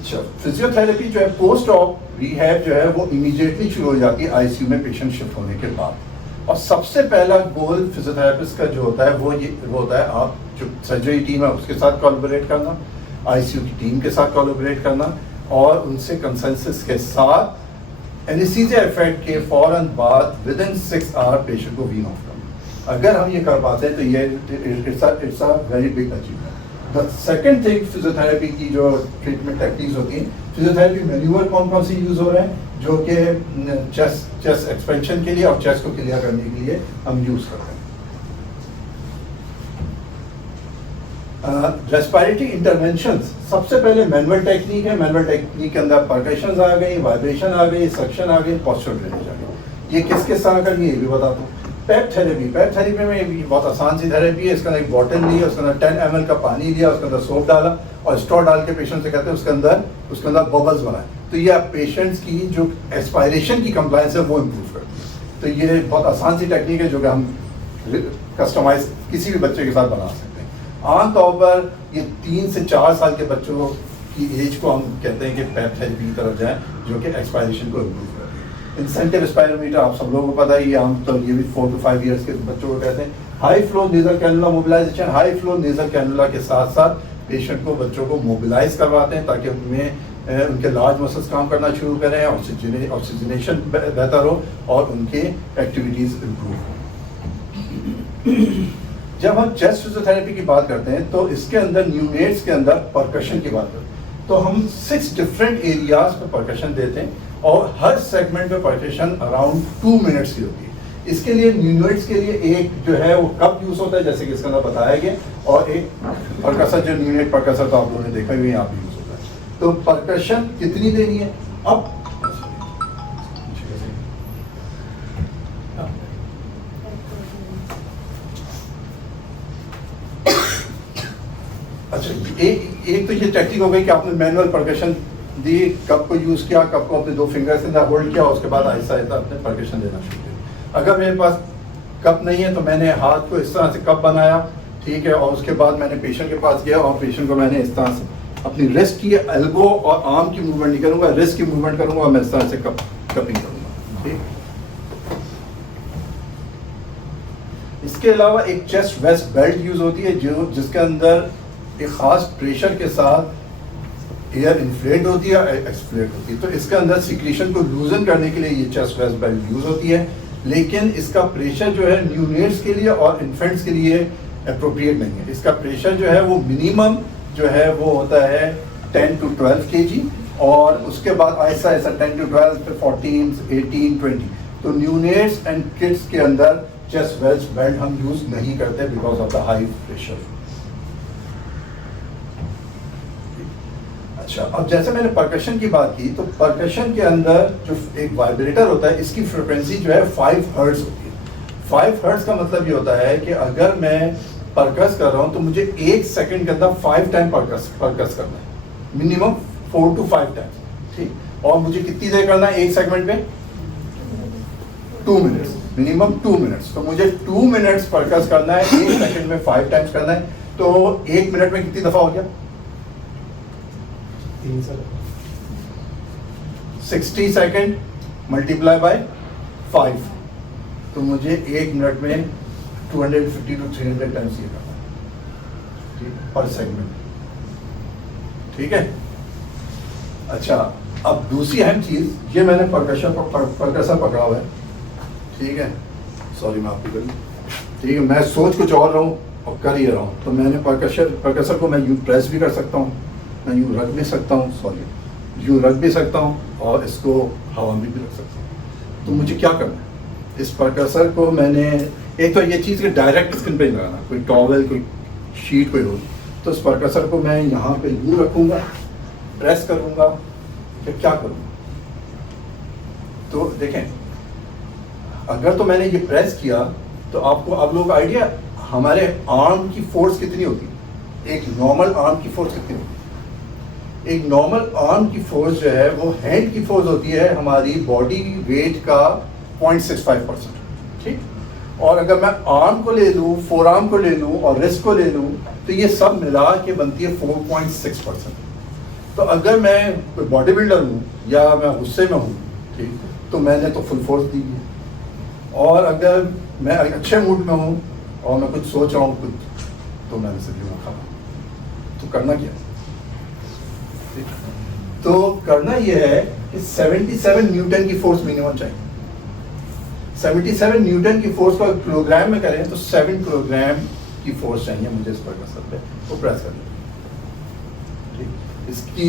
अच्छा, फिजियोथेरेपी जो है पोस्ट ऑफ रिहैब जो है वो इमीडिएटली शुरू हो जाती है ICU में पेशेंट शिफ्ट होने के बाद। और सबसे पहला गोल फिजियोथेरेपिस्ट का जो होता है वो होता है आप जो सर्जरी टीम है उसके साथ कोलैबोरेट करना, ICU की टीम के साथ कोलैबोरेट करना, और उनसे कंसेंसस के साथ एनेस्थीसिया इफेक्ट के फौरन बाद विदिन 6 आवर पेशेंट को वीन ऑफ करना। अगर हम ये कर पाते हैं तो ये it's a very big achievement. The second thing, physiotherapy की जो ट्रीटमेंट टेक्निक्स होती हैं, फिजियोथेरेपी मैन्यूवर कौन कौन से यूज़ हो रहे हैं जो कि चेस्ट एक्सपेंशन के लिए और चेस्ट को क्लियर करने के लिए हम यूज़ करते हैं। रेस्पिरेटरी इंटरवेंशंस, सबसे पहले मैनुअल टेक्निक है। मैनुअल टेक्निक के अंदर परकशंस आ गई, वाइब्रेशन आ गई, सक्शन आ गई, पोस्चर ड्रेनेज आ गई। ये किस किस तरह करनी है ये भी बताता हूँ। पैप थेरेपी में भी बहुत आसान सी थेरेपी है। इसके अंदर एक बॉटल ली, उसके अंदर 10 ml का पानी लिया, उसके अंदर सोप डाला और स्ट्रॉ डाल के पेशेंट से कहते हैं उसके अंदर बबल्स बनाए। तो ये आप पेशेंट्स की जो एक्सपायरेशन की कंप्लायंस है वो इम्प्रूव करती है। तो ये बहुत आसान सी टेक्निक है जो कि हम कस्टमाइज किसी भी बच्चे के साथ बना सकते हैं। आमतौर पर ये 3 से 4 साल के बच्चों की एज को हम कहते हैं कि पैप थेरेपी की तरफ जाएं जो कि एक्सपायरेशन को इम्प्रूव करती है। इंसेंटिव स्पायरोमीटर आप सब लोगों को पता है, ये आमतौर ये भी 4 to 5 ईयर्स के बच्चों को कहते हैं। High flow nasal cannula mobilization, high flow nasal cannula के साथ साथ पेशेंट को बच्चों को मोबिलाइज करवाते हैं ताकि उनमें उनके लार्ज मसल्स काम करना शुरू करें, ऑक्सीजनेशन बेहतर हो और उनके एक्टिविटीज़ इम्प्रूव हो। जब हम चेस्ट फिजियोथेरेपी की बात करते हैं तो इसके अंदर न्यूनेट्स के अंदर परकशन की बात करते हैं तो हम 6 डिफरेंट एरियाज पे परकशन देते हैं और हर सेगमेंट पे परकशन अराउंड 2 मिनट्स की होती है। इसके लिए न्यूनेट्स के लिए एक जो है वो कप यूज होता है जैसे कि इसके अंदर बताया गया, और एक परकसर जो न्यूनेट परकसर तो आप लोगों ने देखा ही यहाँ पे यूज होता है। तो परकशन कितनी देनी है अब अच्छा, एक तो ये टेक्निक हो गई कि आपने मैनुअल परकशन दी, कप को यूज किया, कप को अपने 2 फिंगर्स के अंदर होल्ड किया, उसके बाद आहिस्ता आहिस्ता अपने परकशन देना शुरू किया। अगर मेरे पास कप नहीं है तो मैंने हाथ को इस तरह से कप बनाया, ठीक है, और उसके बाद मैंने पेशेंट के पास गया और पेशेंट को मैंने इस तरह से अपनी रिस्ट की, एल्बो और आर्म की मूवमेंट नहीं करूंगा, रिस्ट की मूवमेंट करूंगा और मैं इस तरह से कपिंग करूंगा। ठीक, इसके अलावा एक चेस्ट वेस्ट बेल्ट यूज होती है जो जिसके अंदर एक खास प्रेशर के साथ एयर इन्फ्लेट होती है, एक्सफ्लेट होती है। तो इसके अंदर सिक्रीशन को लूजन करने के लिए ये चेस्ट वेस्ट बेल्ट यूज होती है, लेकिन इसका प्रेशर जो है न्यूनेट्स के लिए और इन्फेंट्स के लिए अप्रोप्रिएट नहीं है। इसका प्रेशर जो है वो मिनिमम जो है वो होता है 10 to 12 kg और उसके बाद ऐसा 10 to 12 फिर 14, 18, 20। तो न्यूनेट्स एंड किड्स के अंदर चेस्ट वेल्स बेल्ट हम यूज नहीं करते because of the high pressure. अच्छा, अब जैसे मैंने परकशन की बात की, तो परकशन के अंदर जो एक वाइब्रेटर होता है, इसकी फ्रिक्वेंसी जो है 5 हर्ट्ज होती है। 5 हर्ट्ज का मतलब ये होता है कि अगर मैं परकस कर रहा हूँ तो मुझे 1 सेकंड के अंदर 5 टाइम परकस करना है, मिनिमम 4 to 5 टाइम्स, ठीक। और मुझे कितनी देर करना है एक सेगमेंट में? 2 मिनट्स, मिनिमम 2 मिनट्स। तो मुझे 2 मिनट्स परकस करना है, 1 सेकंड में 5 टाइम्स करना है, तो 1 मिनट में कितनी दफा हो गया? 60 सेकंड मल्टीप्लाई बाय 5, तो मुझे 1 मिनट में 250 to 300 टाइम्स ये करना है पर सेगमेंट, ठीक है। अच्छा, अब दूसरी अहम चीज, ये मैंने परकसर पकड़ा हुआ है, ठीक है। सॉरी मैं आपको करूँ, ठीक है, मैं सोच कुछ और रहा हूँ और कर ही रहा हूँ। तो मैंने परकसर को मैं यूँ प्रेस भी कर सकता हूँ, मैं यूँ रख भी सकता हूँ, सॉरी यूँ रख भी सकता हूँ, और इसको हवा में भी रख सकता हूँ। तो मुझे क्या करना है, इस परकसर को मैंने, एक तो ये चीज़ कि डायरेक्ट स्किन पे लगाना, कोई टॉवल, कोई शीट, कोई हो, तो इस परकसर को मैं यहाँ पे यूँ रखूँगा, प्रेस करूँगा, फिर क्या करूँगा? तो देखें, अगर तो मैंने ये प्रेस किया तो आपको, आप लोग आइडिया हमारे आर्म की फोर्स कितनी होती है, एक नॉर्मल आर्म की फोर्स कितनी होती है? एक नॉर्मल आर्म की फोर्स जो है वो हैंड की फोर्स होती है हमारी बॉडी वेट का 0.65%, ठीक। और अगर मैं आर्म को ले लूँ, फोर आर्म को ले लूँ और रिस्ट को ले लूँ, तो ये सब मिला के बनती है 4.6%। तो अगर मैं कोई बॉडी बिल्डर हूँ या मैं गुस्से में हूँ, ठीक, तो मैंने तो फुल फोर्स दी है। और अगर मैं अच्छे मूड में हूँ और मैं कुछ सोच रहा हूँ कुछ, तो मैंने सिर्फ यूँ रखा। तो करना क्या है? तो करना यह है कि 77 न्यूटन की फोर्स मिनिमम चाहिए। 77 न्यूटन की फोर्स को किलोग्राम में करें तो 7 किलोग्राम की फोर्स चाहिए मुझे इस परकसर पे, वो प्रेस करने। इसकी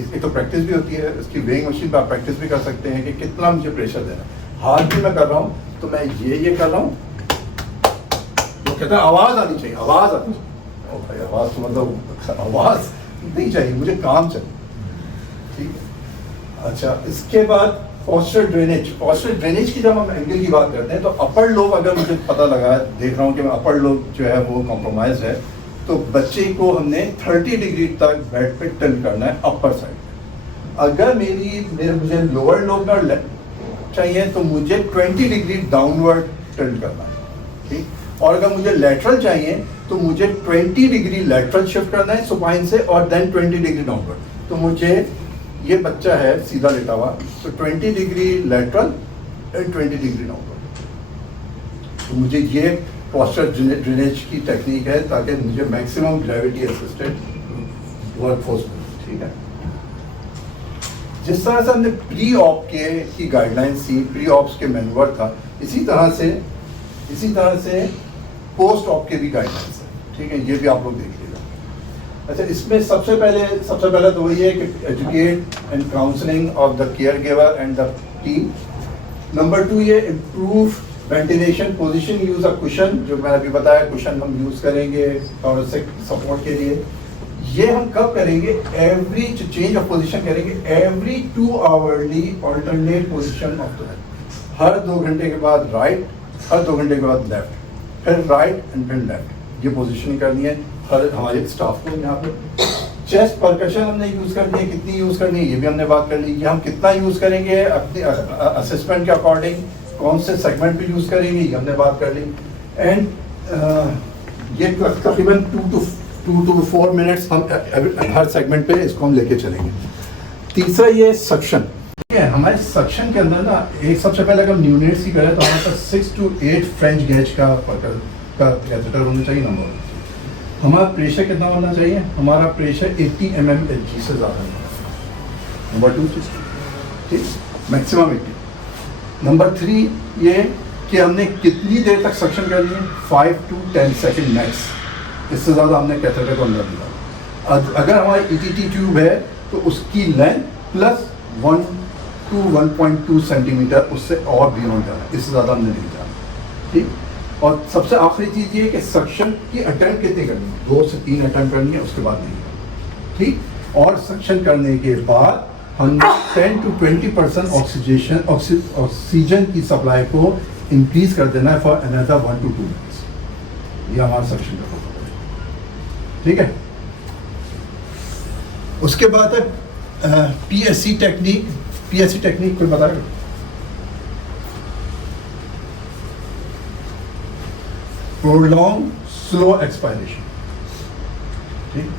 एक तो प्रैक्टिस भी होती है, इसकी वेइंग मशीन पर आप प्रैक्टिस भी कर सकते हैं कि कितना मुझे प्रेशर देना है। हाथ भी मैं कर रहा हूँ तो मैं ये कर रहा हूँ, तो कहता है आवाज़ आनी चाहिए, आवाज़ आनी चाहिए। ओ भाई, आवाज़ तो मतलब आवाज़ नहीं चाहिए, मुझे काम चाहिए, ठीक है। अच्छा, इसके बाद पोस्चर ड्रेनेज। पोस्चर ड्रेनेज की जब हम एंगल की बात करते हैं तो अपर लोब, अगर मुझे पता लगा, देख रहा हूँ कि अपर लोब जो है वो कॉम्प्रोमाइज है, तो बच्चे को हमने 30 डिग्री तक बेड पे टिल्ट करना है अपर साइड। अगर मुझे लोअर लोब में चाहिए तो मुझे 20 डिग्री डाउनवर्ड टिल्ट करना है, ठीक। और अगर मुझे लेटरल चाहिए तो मुझे 20 डिग्री लेटरल शिफ्ट करना है सुपाइन से, और देन 20 डिग्री डाउनवर्ड। तो मुझे, ये बच्चा है सीधा लेटा हुआ, तो 20 degree lateral and 20 degree downward. तो मुझे ये पोस्चर ड्रेनेज की टेक्निक है ताकि मुझे मैक्सिमम ग्रेविटी असिस्टेड वर्कफोर्स मिले, ठीक है। जिस तरह से हमने प्री ऑप की गाइडलाइंस थी, प्री ऑप्स के मैनुअल था, इसी तरह से पोस्ट ऑप के भी गाइडलाइंस है, ठीक है। ये भी आप लोग देख लीजिएगा। अच्छा, इसमें सबसे पहले तो वही है कि educate and counselling of the care giver and the team. Number 2 ये improve ventilation, position use of cushion, जो मैंने अभी बताया, कुशन हम यूज करेंगे और सपोर्ट के लिए। ये हम कब करेंगे? एवरी चेंज ऑफ पोजीशन करेंगे every 2 hourly alternate position of the head. हर 2 घंटे के बाद राइट, हर 2 घंटे के बाद लेफ्ट, फिर राइट एंड फिर लेफ्ट। ये पोजीशनिंग करनी है हर हमारे स्टाफ को। यहाँ पे चेस्ट परकशन हमने यूज करनी है, कितनी यूज करनी है ये भी हमने बात कर ली। कि हम कितना यूज करेंगे अपने असेसमेंट के अकॉर्डिंग, कौन से सेगमेंट पे यूज करेंगे ये हमने बात कर ली। एंड ये तकरीबन 2 to 4 मिनट्स हम हर सेगमेंट पे इसको हम लेके चलेंगे। तीसरा ये सक्शन, ठीक है। हमारे सक्शन के अंदर ना, एक सबसे पहले अगर न्यूनेट्स की करें तो हमारे पास 6 to 8 फ्रेंच गेज का कैथेटर होना चाहिए। नंबर 1, हमारा प्रेशर कितना होना चाहिए? हमारा प्रेशर 80 mmHg से ज़्यादा है। नंबर 2 चीज़, ठीक, मैक्सिमम 80। नंबर 3 ये कि हमने कितनी देर तक सक्शन करनी है? 5 to 10 सेकेंड मैक्स, इससे ज़्यादा हमने कैथेटर को अंदर नहीं। अगर हमारी ETT ट्यूब है तो उसकी लेंथ प्लस 1 to 1.2 सेंटीमीटर, उससे और बियॉन्ड जाना, इससे ज़्यादा हमने नहीं जाना, ठीक। और सबसे आखिरी चीज़ ये है कि सक्शन की अटेम्प्ट कितनी करनी है, 2 से 3 अटेम्प्ट करनी है, उसके बाद नहीं, ठीक। और सक्शन करने के बाद हम 10 to 20% ऑक्सीजन की सप्लाई को इंक्रीज कर देना है फॉर अनदर 1 to 2 मिनट्स। ये हमारा सक्शन का प्रोटोकॉल है, ठीक है। उसके बाद है PSC टेक्निक। PSC टेक्निक कोई बताएगा? प्रोलॉन्ग स्लो एक्सपायरेशन, ठीक।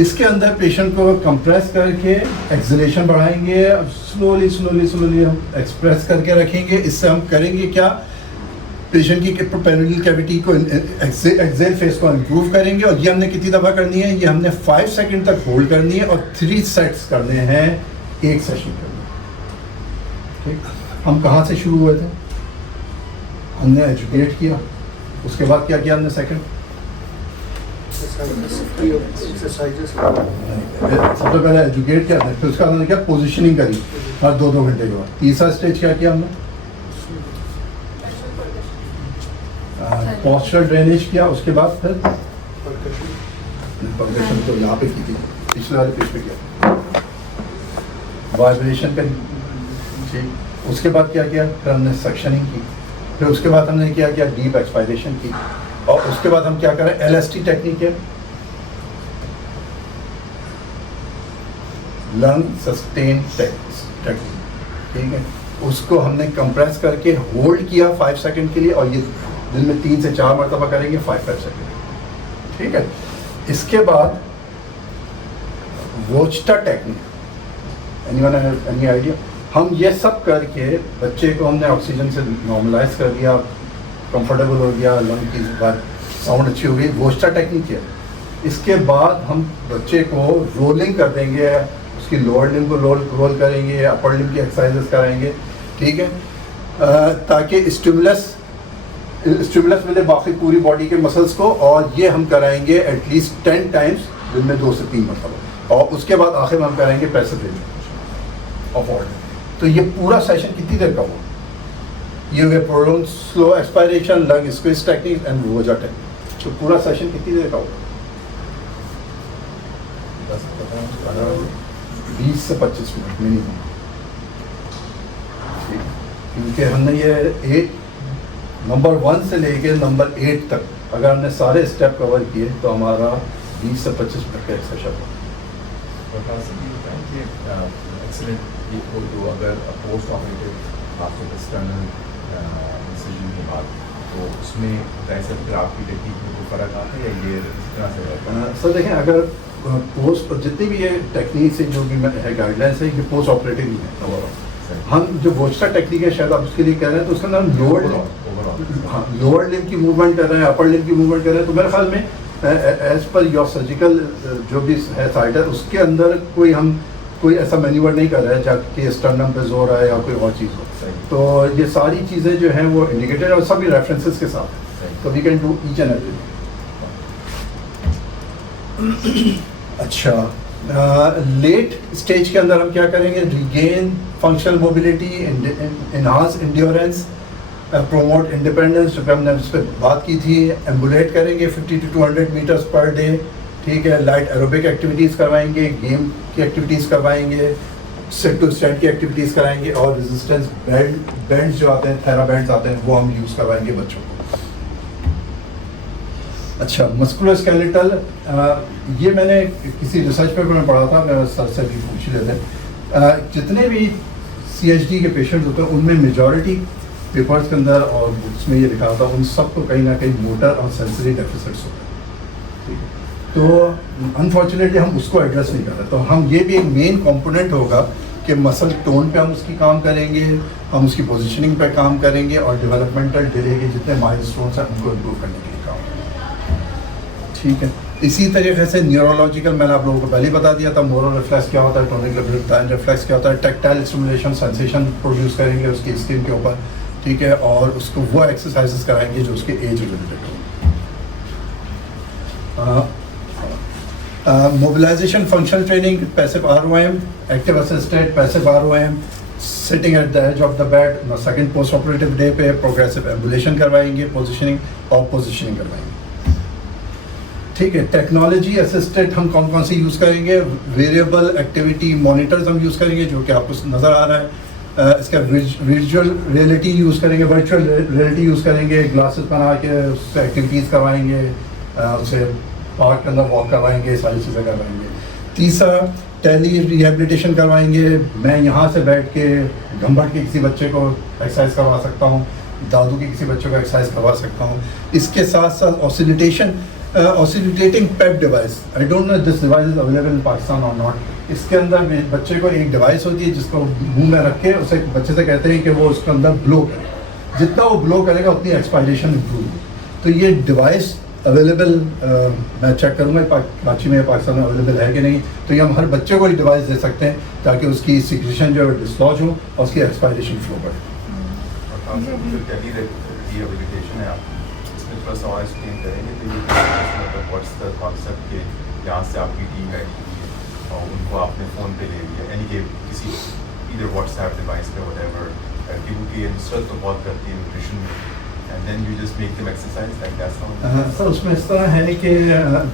इसके अंदर पेशेंट को कंप्रेस करके एक्सलेशन बढ़ाएंगे, स्लोली स्लोली स्लोली हम एक्सप्रेस करके रखेंगे। इससे हम करेंगे क्या, पेशेंट की पेरिनियल कैविटी को एक्सेल फेस को इम्प्रूव करेंगे। और ये हमने कितनी दफ़ा करनी है, ये हमने 5 सेकंड तक होल्ड करनी है और 3 सेट्स करने हैं, एक सेशन करना है, ठीक। हम कहाँ से शुरू हुए थे, हमने एजुकेट किया, उसके बाद क्या किया हमने सेकंड, सबसे पहले एजुकेट किया, फिर उसका हमने क्या पोजीशनिंग करी हर 2-2 घंटे के बाद। तीसरा स्टेज क्या किया हमने, पोस्चरल ड्रेनेज किया। उसके बाद फिर परकशन तो यहाँ पे की थी, पिछले वाले पेज पे किया, वाइब्रेशन करी, ठीक। उसके बाद क्या किया, फिर हमने सक्शनिंग की, फिर उसके बाद हमने क्या किया, डीप एक्सपायरेशन की। और उसके बाद हम क्या करें, LST टेक्निक है, लंग सस्टेन टेक्निक, ठीक है। उसको हमने कंप्रेस करके होल्ड किया 5 सेकंड के लिए, और ये दिन में 3 से 4 मरतबा करेंगे 5-5 सेकंड, ठीक है। इसके बाद Vojta technique, anyone have any idea? हम ये सब करके बच्चे को हमने ऑक्सीजन से नॉर्मलाइज कर दिया, कंफर्टेबल हो गया, लंग की साउंड अच्छी हो गई, वोच्टा टेक्निक है। इसके बाद हम बच्चे को रोलिंग कर देंगे, उसकी लोअर लिम्ब को रोल करेंगे, अपर लिम्ब की एक्सरसाइजेस कराएंगे, ठीक है, ताकि स्टिमुलस मिले बाकी पूरी बॉडी के मसल्स को। और ये हम कराएंगे एटलीस्ट 10 टाइम्स दिन में 2 से 3 मरतबा। और उसके बाद आखिर में हम कराएंगे पैसिव ब्रीथिंग ऑफ ऑर्डर। तो ये पूरा सेशन कितनी देर का हुआ, ये हो गया prolong slow expiration, lung squeeze technique and Vojta technique. तो पूरा सेशन कितनी देर का हुआ, 20 से 25 मिनट मिनिमम, क्योंकि हमने ये नंबर 1 से लेके नंबर 8 तक अगर हमने सारे स्टेप कवर किए तो हमारा 20 से 25 मिनट का सेशन हुआ। एक्सीलेंट ये जो अगर पोस्ट ऑपरेटिव आपको एक्सटर्नल इंसिजन के बाद, तो उसमें ऐसे फिर आपकी टेक्निक में कोई फ़र्क आता है या ये इस तरह से रहता है? सर देखें, अगर पोस्ट जितनी भी ये टेक्निक से जो भी है गाइडलाइंस है, ये पोस्ट ऑपरेटिव नहीं है। हम जो वोच्टा टेक्निक है, शायद आप उसके लिए कह रहे हैं, तो उसका नाम लोअर लिम्ब की मूवमेंट कर रहे हैं, अपर लिम्ब की मूवमेंट कर रहे हैं। तो मेरे ख्याल में एज पर योर सर्जिकल जो भी है साइड है, उसके अंदर कोई ऐसा मैन्यूवर नहीं कर रहा है जबकि स्टर्नम पे जोर है या कोई और चीज़ हो। तो ये सारी चीज़ें जो हैं वो इंडिकेटेड और सभी रेफरेंसेस के साथ, तो we can do each and everything. अच्छा, लेट स्टेज के अंदर हम क्या करेंगे, regain functional mobility, enhance endurance, promote independence, जो हमने इस पर बात की थी। एम्बुलेट करेंगे 50 to 200 मीटर्स पर डे, ठीक है। लाइट एरोबिक एक्टिविटीज़ करवाएंगे, गेम की एक्टिविटीज़ करवाएंगे, सिट टू स्टैंड की एक्टिविटीज़ कराएंगे, और रेजिस्टेंस बैंड्स जो आते हैं, थेरा बैंड्स आते हैं, वो हम यूज़ करवाएंगे बच्चों को। अच्छा, मस्कुलोस्केलेटल, ये मैंने किसी रिसर्च पेपर में पढ़ा था, मैं सर से भी पूछ लेते हैं। जितने भी CHD के पेशेंट्स होते हैं उनमें मेजॉरिटी पेपर्स के अंदर और बुक्स में ये लिखा होता है, उन सबको कहीं ना कहीं मोटर और सेंसरी डेफिसिट्स होते हैं, ठीक है। तो अनफॉर्चुनेटली हम उसको एड्रेस नहीं कर रहे। तो हम ये भी एक मेन कंपोनेंट होगा कि मसल टोन पे हम उसकी काम करेंगे, हम उसकी पोजीशनिंग पे काम करेंगे, और डेवलपमेंटल डिले के जितने माइलस्टोन्स हैं उनको इम्प्रूव करने के लिए काम करेंगे, ठीक है। इसी तरीके से न्यूरोलॉजिकल, मैंने आप लोगों को पहले ही बता दिया था, मोरो रिफ्लेक्स क्या होता है, टोनिक रिफ्लेक्स क्या होता है, टेक्टाइल स्टिमुलेशन सेंसेशन प्रोड्यूस करेंगे उसकी स्किन के ऊपर, ठीक है। और उसको वो एक्सरसाइजेस कराएंगे जो उसके एज रिलेटेड हो। Mobilization functional training, passive ROM, active assisted, passive ROM, sitting at the edge of the bed, second post operative day पे प्रोग्रेसिव एम्बुलेशन करवाएंगे, पोजिशनिंग और पोजिशनिंग करवाएंगे। ठीक है, टेक्नोलॉजी असिस्टेड हम कौन कौन सी यूज़ करेंगे? वेरिएबल एक्टिविटी मॉनिटर्स हम यूज़ करेंगे, जो कि आपको नज़र आ रहा है। इसका वर्चुअल रियलिटी यूज़ करेंगे, वर्चुअल रियलिटी यूज़ करेंगे, ग्लासेस बना के उससे एक्टिविटीज़ करवाएंगे, उससे पार्क के अंदर वॉक करवाएंगे, सारी चीज़ें करवाएंगे। तीसरा, टेली रिहेबिलिटेशन करवाएंगे। मैं यहाँ से बैठ के घंबट के किसी बच्चे को एक्सरसाइज करवा सकता हूँ, दादू के किसी बच्चे को एक्सरसाइज करवा सकता हूँ। इसके साथ साथ oscillating Pep device, I don't know this device is available in Pakistan और नॉट। इसके अंदर बच्चे को एक डिवाइस होती है जिसको मुंह में रख के उसे बच्चे से कहते हैं कि वो उसके अंदर ब्लो करे, जितना वो ब्लो करेगा उतनी एक्सपायरेशन इम्प्रूव होगी। तो ये डिवाइस अवेलेबल मैं चेक करूँगा कराची में, पाकिस्तान में अवेलेबल है कि नहीं। तो ये हम हर बच्चे को ये डिवाइस दे सकते हैं ताकि उसकी सिक्रेशन जो है डिस्लॉज हो और उसकी एक्सपायरेशन फ्लो बढ़े। रिहेबिलिटेशन है, आप इसमें थोड़ा सा और एक्सप्लेन करेंगे तो ये मतलब व्हाट्स द कॉन्सेप्ट के यहाँ से आपकी टीम बैठी हुई है और उनको आपने फ़ोन पे ले लिया, यानी कि किसी इधर व्हाट्सएप डिवाइस पे व्हाटएवर, क्योंकि ये नुसरत तो बहुत करती है न्यूट्रिशन में, and then you just make them exercise like that's how. Sir उसमें इस तरह है कि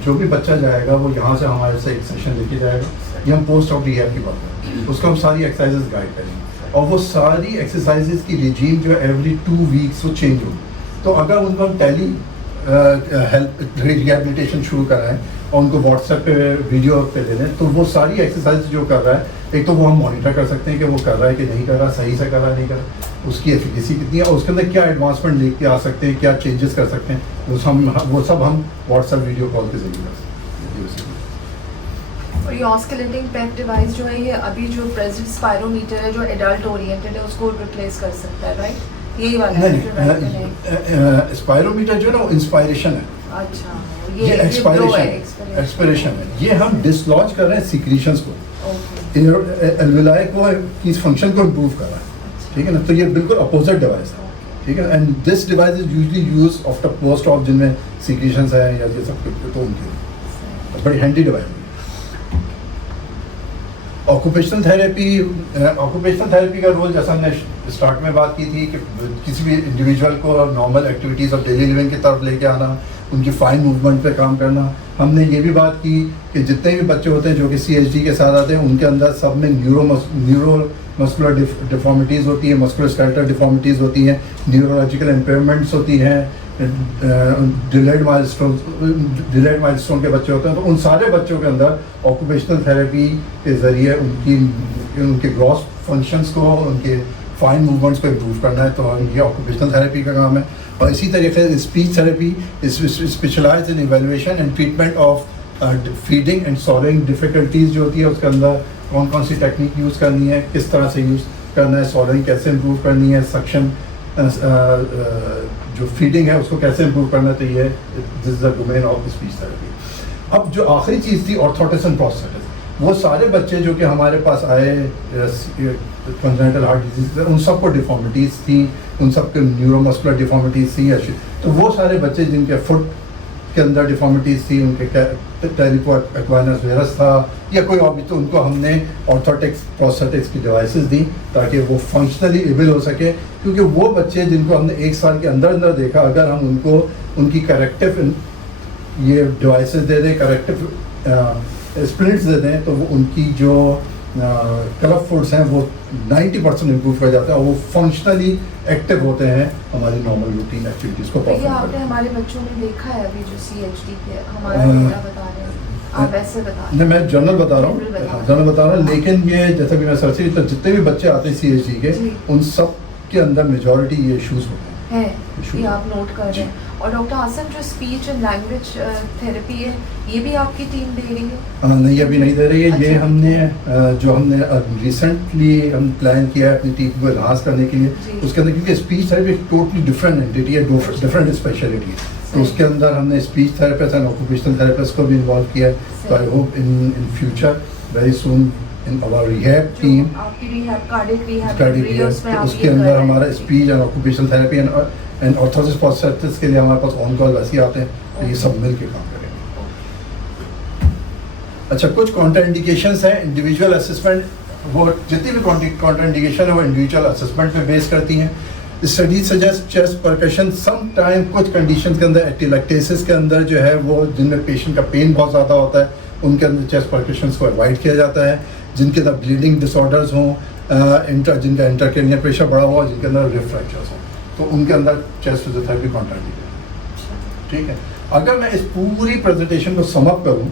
जो भी बच्चा जाएगा वो यहाँ से हमारे से एक सेशन लेके जाएगा, ये हम पोस्ट ऑफ रिहैब की बात करें, उसको हम सारी एक्सरसाइजेज गाइड करेंगे और वो सारी एक्सरसाइजेज की रिजीम जो है एवरी 2 वीक्स वो चेंज होगी। तो अगर उनको हम टेली हेल्प रिहेबिलिटेशन शुरू कराएं और उनको व्हाट्सएप पे वीडियो पे दे दें तो वो सारी एक्सरसाइज जो कर रहा है, एक तो वो हम मॉनिटर कर सकते हैं कि वो कर रहा है कि नहीं कर रहा, सही से कर रहा है नहीं कर रहा, उसकी एफिकेसी कितनी है और उसके अंदर क्या एडवांसमेंट लेके आ सकते हैं, क्या चेंजेस कर सकते हैं, वो सब हम व्हाट्सएप वीडियो कॉल के जरिए कर सकते हैं। और ये ऑस्किलेटिंग पेप डिवाइस जो है ये अभी जो प्रेजेंट स्पायरोमीटर है जो एडल्ट ओरिएंटेड है उसको रिप्लेस कर सकता है, राइट? यही वाला नहीं, स्पायरोमीटर जो है ना वो इंस्पायरेशन है। अच्छा, ये एक्सपायरेशन है, ये हम डिसलॉज कर रहे हैं सिक्रीशंस को, एल्वेलाई को की फंक्शन को इम्प्रूव कर रहा है। ठीक है ना, तो ये बिल्कुल अपोजिट डिवाइस है। ठीक है, and this device is usually use after post of जिनमें सिक्रीशंस है या ये सब, तो उनके बड़ी हैंडी डिवाइस है। ऑक्यूपेशनल थेरेपी का रोल जैसा हमने स्टार्ट में बात की थी कि किसी भी इंडिविजुअल को normal activities of daily living की तरफ लेके आना, उनकी फाइन मूवमेंट पे काम करना। हमने ये भी बात की कि जितने भी बच्चे होते हैं जो कि CHD के साथ आते हैं उनके अंदर सब में न्यूरो मस्कुलर डिफॉर्मिटीज़ होती है, मस्कुलर स्केलेटल डिफॉर्मिटीज़ होती हैं, न्यूरोलॉजिकल इम्पेयरमेंट्स होती हैं, डिलेड माइलस्टोन के बच्चे होते हैं। तो उन सारे बच्चों के अंदर ऑक्यूपेशनल थेरेपी के ज़रिए उनके ग्रॉस फंक्शंस को, उनके फाइन मूवमेंट्स को इम्प्रूव करना है, तो ये ऑक्यूपेशनल थेरेपी का काम है। और इसी तरीके से speech therapy specialize in evaluation and treatment of feeding and solving difficulties जो होती है, उसके अंदर कौन कौन सी टेक्निक यूज़ करनी है, किस तरह से यूज़ करना है, सॉल्विंग कैसे इम्प्रूव करनी है, सक्शन जो फीडिंग है उसको कैसे इम्प्रूव करना चाहिए, this is the domain of speech therapy. अब जो आखिरी चीज़ थी ऑर्थोटिस एंड प्रोस्थेटिस, वो सारे बच्चे जो कि हमारे पास आए कंजेनिटल हार्ट डिजीज, उन सबको डिफॉर्मिटीज़ थी, उन सबके न्यूरोमस्कुलर डिफॉर्मिटीज़ थी, तो वो सारे बच्चे जिनके फुट के अंदर डिफॉर्मिटीज़ थी, उनके टेरिको एक्वाइनस वायरस था या कोई और भी, तो उनको हमने ऑर्थोटिक्स प्रोस्थेटिक्स की डिवाइसेस दी ताकि वो फंक्शनली एबल हो सके। क्योंकि वो बच्चे जिनको हमने 1 साल के अंदर अंदर देखा, अगर हम उनको उनकी करेक्टिव ये डिवाइसेस दे दें, करेक्टिव स्प्रिंट्स दे दें, तो वो उनकी जो क्लब फूड्स हैं वो 90% इम्प्रूव कर जाता है और वो फंक्शनली एक्टिव होते हैं हमारी नॉर्मल रूटीन एक्टिविटीज़ को परफॉर्म करते हैं। आपने हमारे बच्चों में देखा है अभी जो CHD के हमारा डेटा बता रहे हैं, आप वैसे बता रहे हैं? नहीं, मैं जनरल बता रहा हूँ, लेकिन ये जैसा कि मैं सर से, तो जितने भी बच्चे आते हैं CHD के, उन सब के अंदर मेजॉरिटी ये इश्यूज़ होते हैं, ये आप नोट कर रहे हैं। और डॉक्टर आसिम, जो स्पीच एंड लैंग्वेज थेरेपी है ये भी आपकी टीम दे रही है? नहीं, अभी नहीं दे रही है। ये हमने जो हमने रिसेंटली हम प्लान किया है अपनी टीम को एनहांस करने के लिए, उसके अंदर क्योंकि speech therapy totally different entity है, डिफरेंट स्पेशलिटी है, तो उसके अंदर हमने speech therapist and occupational therapist को भी इन्वॉल्व किया है। तो I hope in future very soon in our rehab team, cardiac rehab, उसके अंदर हमारा speech and occupational therapy and orthosis prosthetics के लिए हमारे पास ऑन कॉल वैसे आते हैं, तो ये सब मिल के काम करेंगे। अच्छा, कुछ कॉन्ट्रा इंडिकेशंस हैं। इंडिविजुअल असेसमेंट वो जितनी भी कॉन्ट्राइंडिकेशन है वो इंडिविजुअल असेसमेंट पे बेस करती हैं। Study suggest chest percussion some time कुछ कंडीशन के अंदर एटिलेक्टेसिस के अंदर जो है वो जिनमें पेशेंट का पेन बहुत ज़्यादा होता है उनके अंदर चेस्ट परकशन को अवॉइड किया जाता है। जिनके अंदर ब्लीडिंग डिसऑर्डर्स हों, जिनका इंट्राक्रैनियल प्रेशर बढ़ा हुआ, जिनके अंदर रिफ फ्रैक्चर्स हों, तो उनके अंदर चेस्ट फिजियोथेरेपी कॉन्ट्राइंडिकेटेड। ठीक है, अगर मैं इस पूरी प्रेजेंटेशन को समअप करूँ,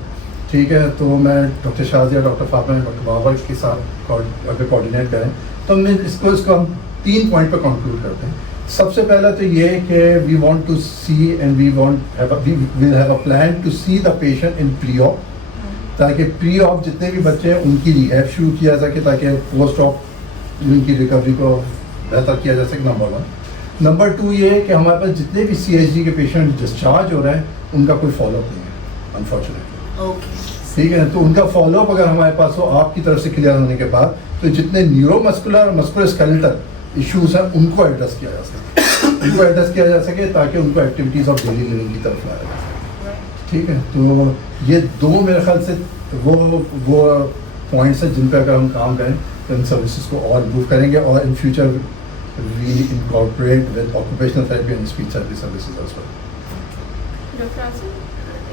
ठीक है, तो मैं doctor Shazia, doctor Fatima, doctor Babar के साथ अगर कोऑर्डिनेट करें तो मैं इसको हम 3 पॉइंट पर कंक्लूड करते हैं। सबसे पहला तो ये है कि we want to see and we will have a plan to see the patient in pre op, ताकि प्री ऑप जितने भी बच्चे हैं उनकी रिहैब शुरू किया जा सके, ताकि पोस्ट ऑप उनकी रिकवरी को बेहतर किया जा सके। नंबर 1। नंबर 2 ये है कि हमारे पास जितने भी CHD के पेशेंट डिस्चार्ज हो रहे हैं उनका कोई फॉलोअप नहीं है अनफॉर्चुनेटली। ओके, ठीक है, तो उनका फॉलोअप अगर हमारे पास हो आपकी तरफ से क्लियर होने के बाद, तो जितने न्यूरोमस्कुलर और मस्कुलोस्केलेटल इश्यूज हैं उनको एड्रेस किया जा सके ताकि उनको एक्टिविटीज़ ऑफ डेली लिविंग की तरफ लाया जा सके। ठीक है, तो ये 2 मेरे ख्याल से वो पॉइंट्स हैं जिन पर अगर हम काम करें तो इन सर्विसेज को और इम्प्रूव करेंगे और in future we incorporate with occupational therapy and speech therapy services as well. Doctor Asif,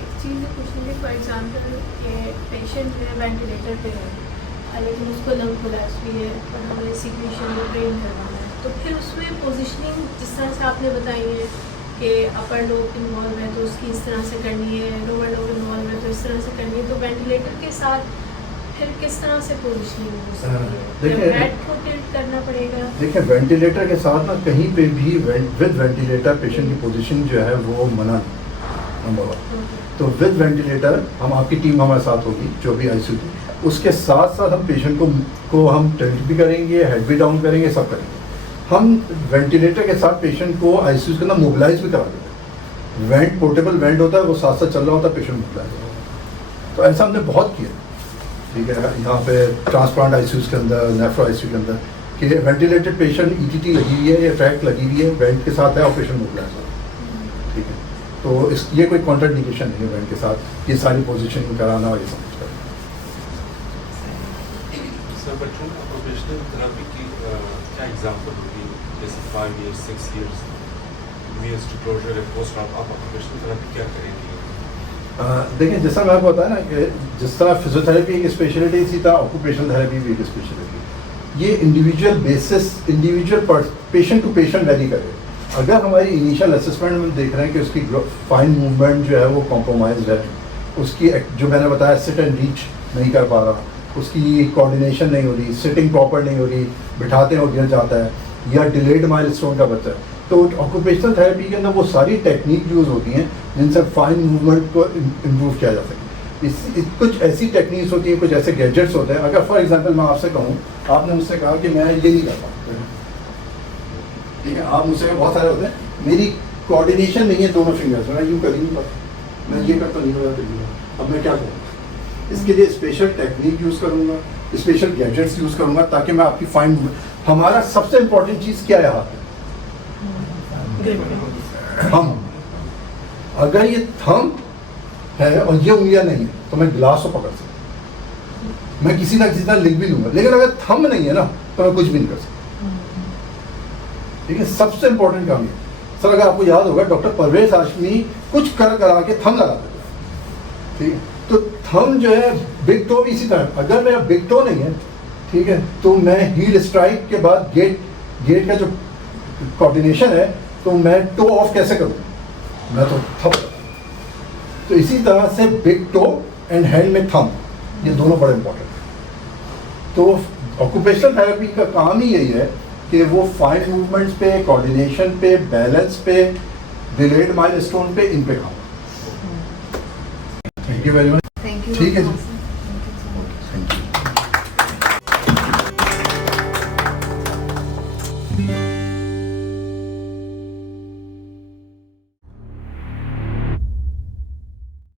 एक चीज़ पूछेंगे, फॉर एग्जांपल कि पेशेंट जो है वेंटिलेटर पे है लेकिन उसको लंग कोलैप्स भी है और हमें सिक्वेशन को ट्रेन करवाना है, तो फिर उसमें पोजीशनिंग जिस तरह से आपने बताई है कि अपर लोब इन्वॉल्व है तो उसकी इस तरह से करनी है, लोअर लोब इन्वॉल्व है तो इस तरह से करनी है, तो वेंटिलेटर के साथ फिर किस तरह से पोजीशनिंग हो सकती है? बेड को टिल्ट करना पड़ेगा? देखिए, वेंटिलेटर के साथ ना कहीं पे भी विद वेंटिलेटर पेशेंट की पोजीशन जो है वो मना नहीं। नंबर 1, तो विद वेंटिलेटर हम आपकी टीम हमारे साथ होगी जो भी ICU, उसके साथ साथ हम पेशेंट को हम टिल्ट भी करेंगे, हेड भी डाउन करेंगे, सब करेंगे। हम वेंटिलेटर के साथ पेशेंट को ICU के अंदर मोबिलाइज भी करा देते हैं। वेंट पोर्टेबल वेंट होता है, वो साथ साथ चल रहा होता है, पेशेंट मोबिलाइज होता है। तो ऐसा हमने बहुत किया। ठीक है, यहाँ पे ट्रांसप्लांट ICU के अंदर, नेफ्रो ICU के अंदर कि वेंटिलेटेड पेशेंट ETT लगी हुई है या ट्रैक लगी हुई है, वेंट के साथ है और पेशेंट मोबिलाइज होता है। ठीक है, तो ये कोई कॉन्ट्राडिक्शन नहीं है वेंट के साथ ये सारी पोजीशनिंग कराना और ये सब कुछ करना। सर, बच्चों को प्रोफेशनल थेरेपी की क्या एग्जांपल होगी, जैसे 5 years 6 years meals to closure है पोस्ट आप प्रोफेशनल थेरेपी क्या करेंगे? देखिए, जैसा मैं आपको बताया ना कि जिस तरह फिजियोथेरेपी एक स्पेशलिटी, इसी तरह ऑक्यूपेशनल थेरेपी भी एक स्पेशलिटी। ये individual basis, individual patient to patient vary करे। अगर हमारी इनिशियल असेसमेंट में देख रहे हैं कि उसकी फाइन मूवमेंट जो है वो कॉम्प्रोमाइज है, उसकी जो मैंने बताया सिट एंड रीच नहीं कर पा रहा, उसकी कोऑर्डिनेशन नहीं हो रही, सिटिंग प्रॉपर नहीं हो रही, बिठाते हैं और गिर जाता है, या डिलेड माइलस्टोन का बच्चा है, तो ऑक्यूपेशनल थेरेपी के अंदर वो सारी टेक्निक यूज़ होती हैं जिनसे फाइन मूवमेंट को इम्प्रूव किया जा सके। कुछ ऐसी टेक्निक्स होती हैं, कुछ ऐसे गैजेट्स होते हैं। अगर फॉर एग्जांपल मैं आपसे कहूँ, आपने मुझसे कहा कि मैं ये नहीं करता, ठीक है, आप मुझसे बहुत सारे होते हैं, मेरी कोऑर्डिनेशन नहीं है दोनों फिंगर्स, मैं यूँ कर ही नहीं पाता, मैं ये करता नहीं होता, अब मैं क्या करूँ? इसके लिए स्पेशल टेक्निक यूज़ करूँगा, स्पेशल गैजेट्स यूज़ करूँगा ताकि मैं आपकी फाइन मूवमेंट। हमारा सबसे इम्पोर्टेंट चीज़ क्या है हाथ में? थंब। अगर ये थंब है और ये उंगलियां नहीं है तो मैं गिलास को पकड़ सकता, मैं किसी ना किसी तरह लिख भी लूंगा, लेकिन अगर थंब नहीं है ना तो मैं कुछ भी नहीं कर सकता। ठीक है, सबसे इंपॉर्टेंट काम ये। सर, अगर आपको याद होगा डॉक्टर परवेज हाशमी कुछ करा के थंब लगा देते हैं। ठीक है, तो थंब जो है, बिग टो भी इसी तरह। अगर मेरा बिग टो नहीं है, ठीक है, तो मैं हील स्ट्राइक के बाद गेट का जो कोऑर्डिनेशन है तो मैं टो ऑफ कैसे करूँ? मैं तो थंब। तो इसी तरह से बिग टो एंड हैंड में थंब, ये दोनों बड़े इंपॉर्टेंट हैं। तो ऑक्यूपेशनल थेरेपी का काम ही यही है कि वो फाइन मूवमेंट्स पे, कोऑर्डिनेशन पे, बैलेंस पे, डिलेड माइलस्टोन पे, इन पे काम। Thank you very much. Thank you. ठीक है जी।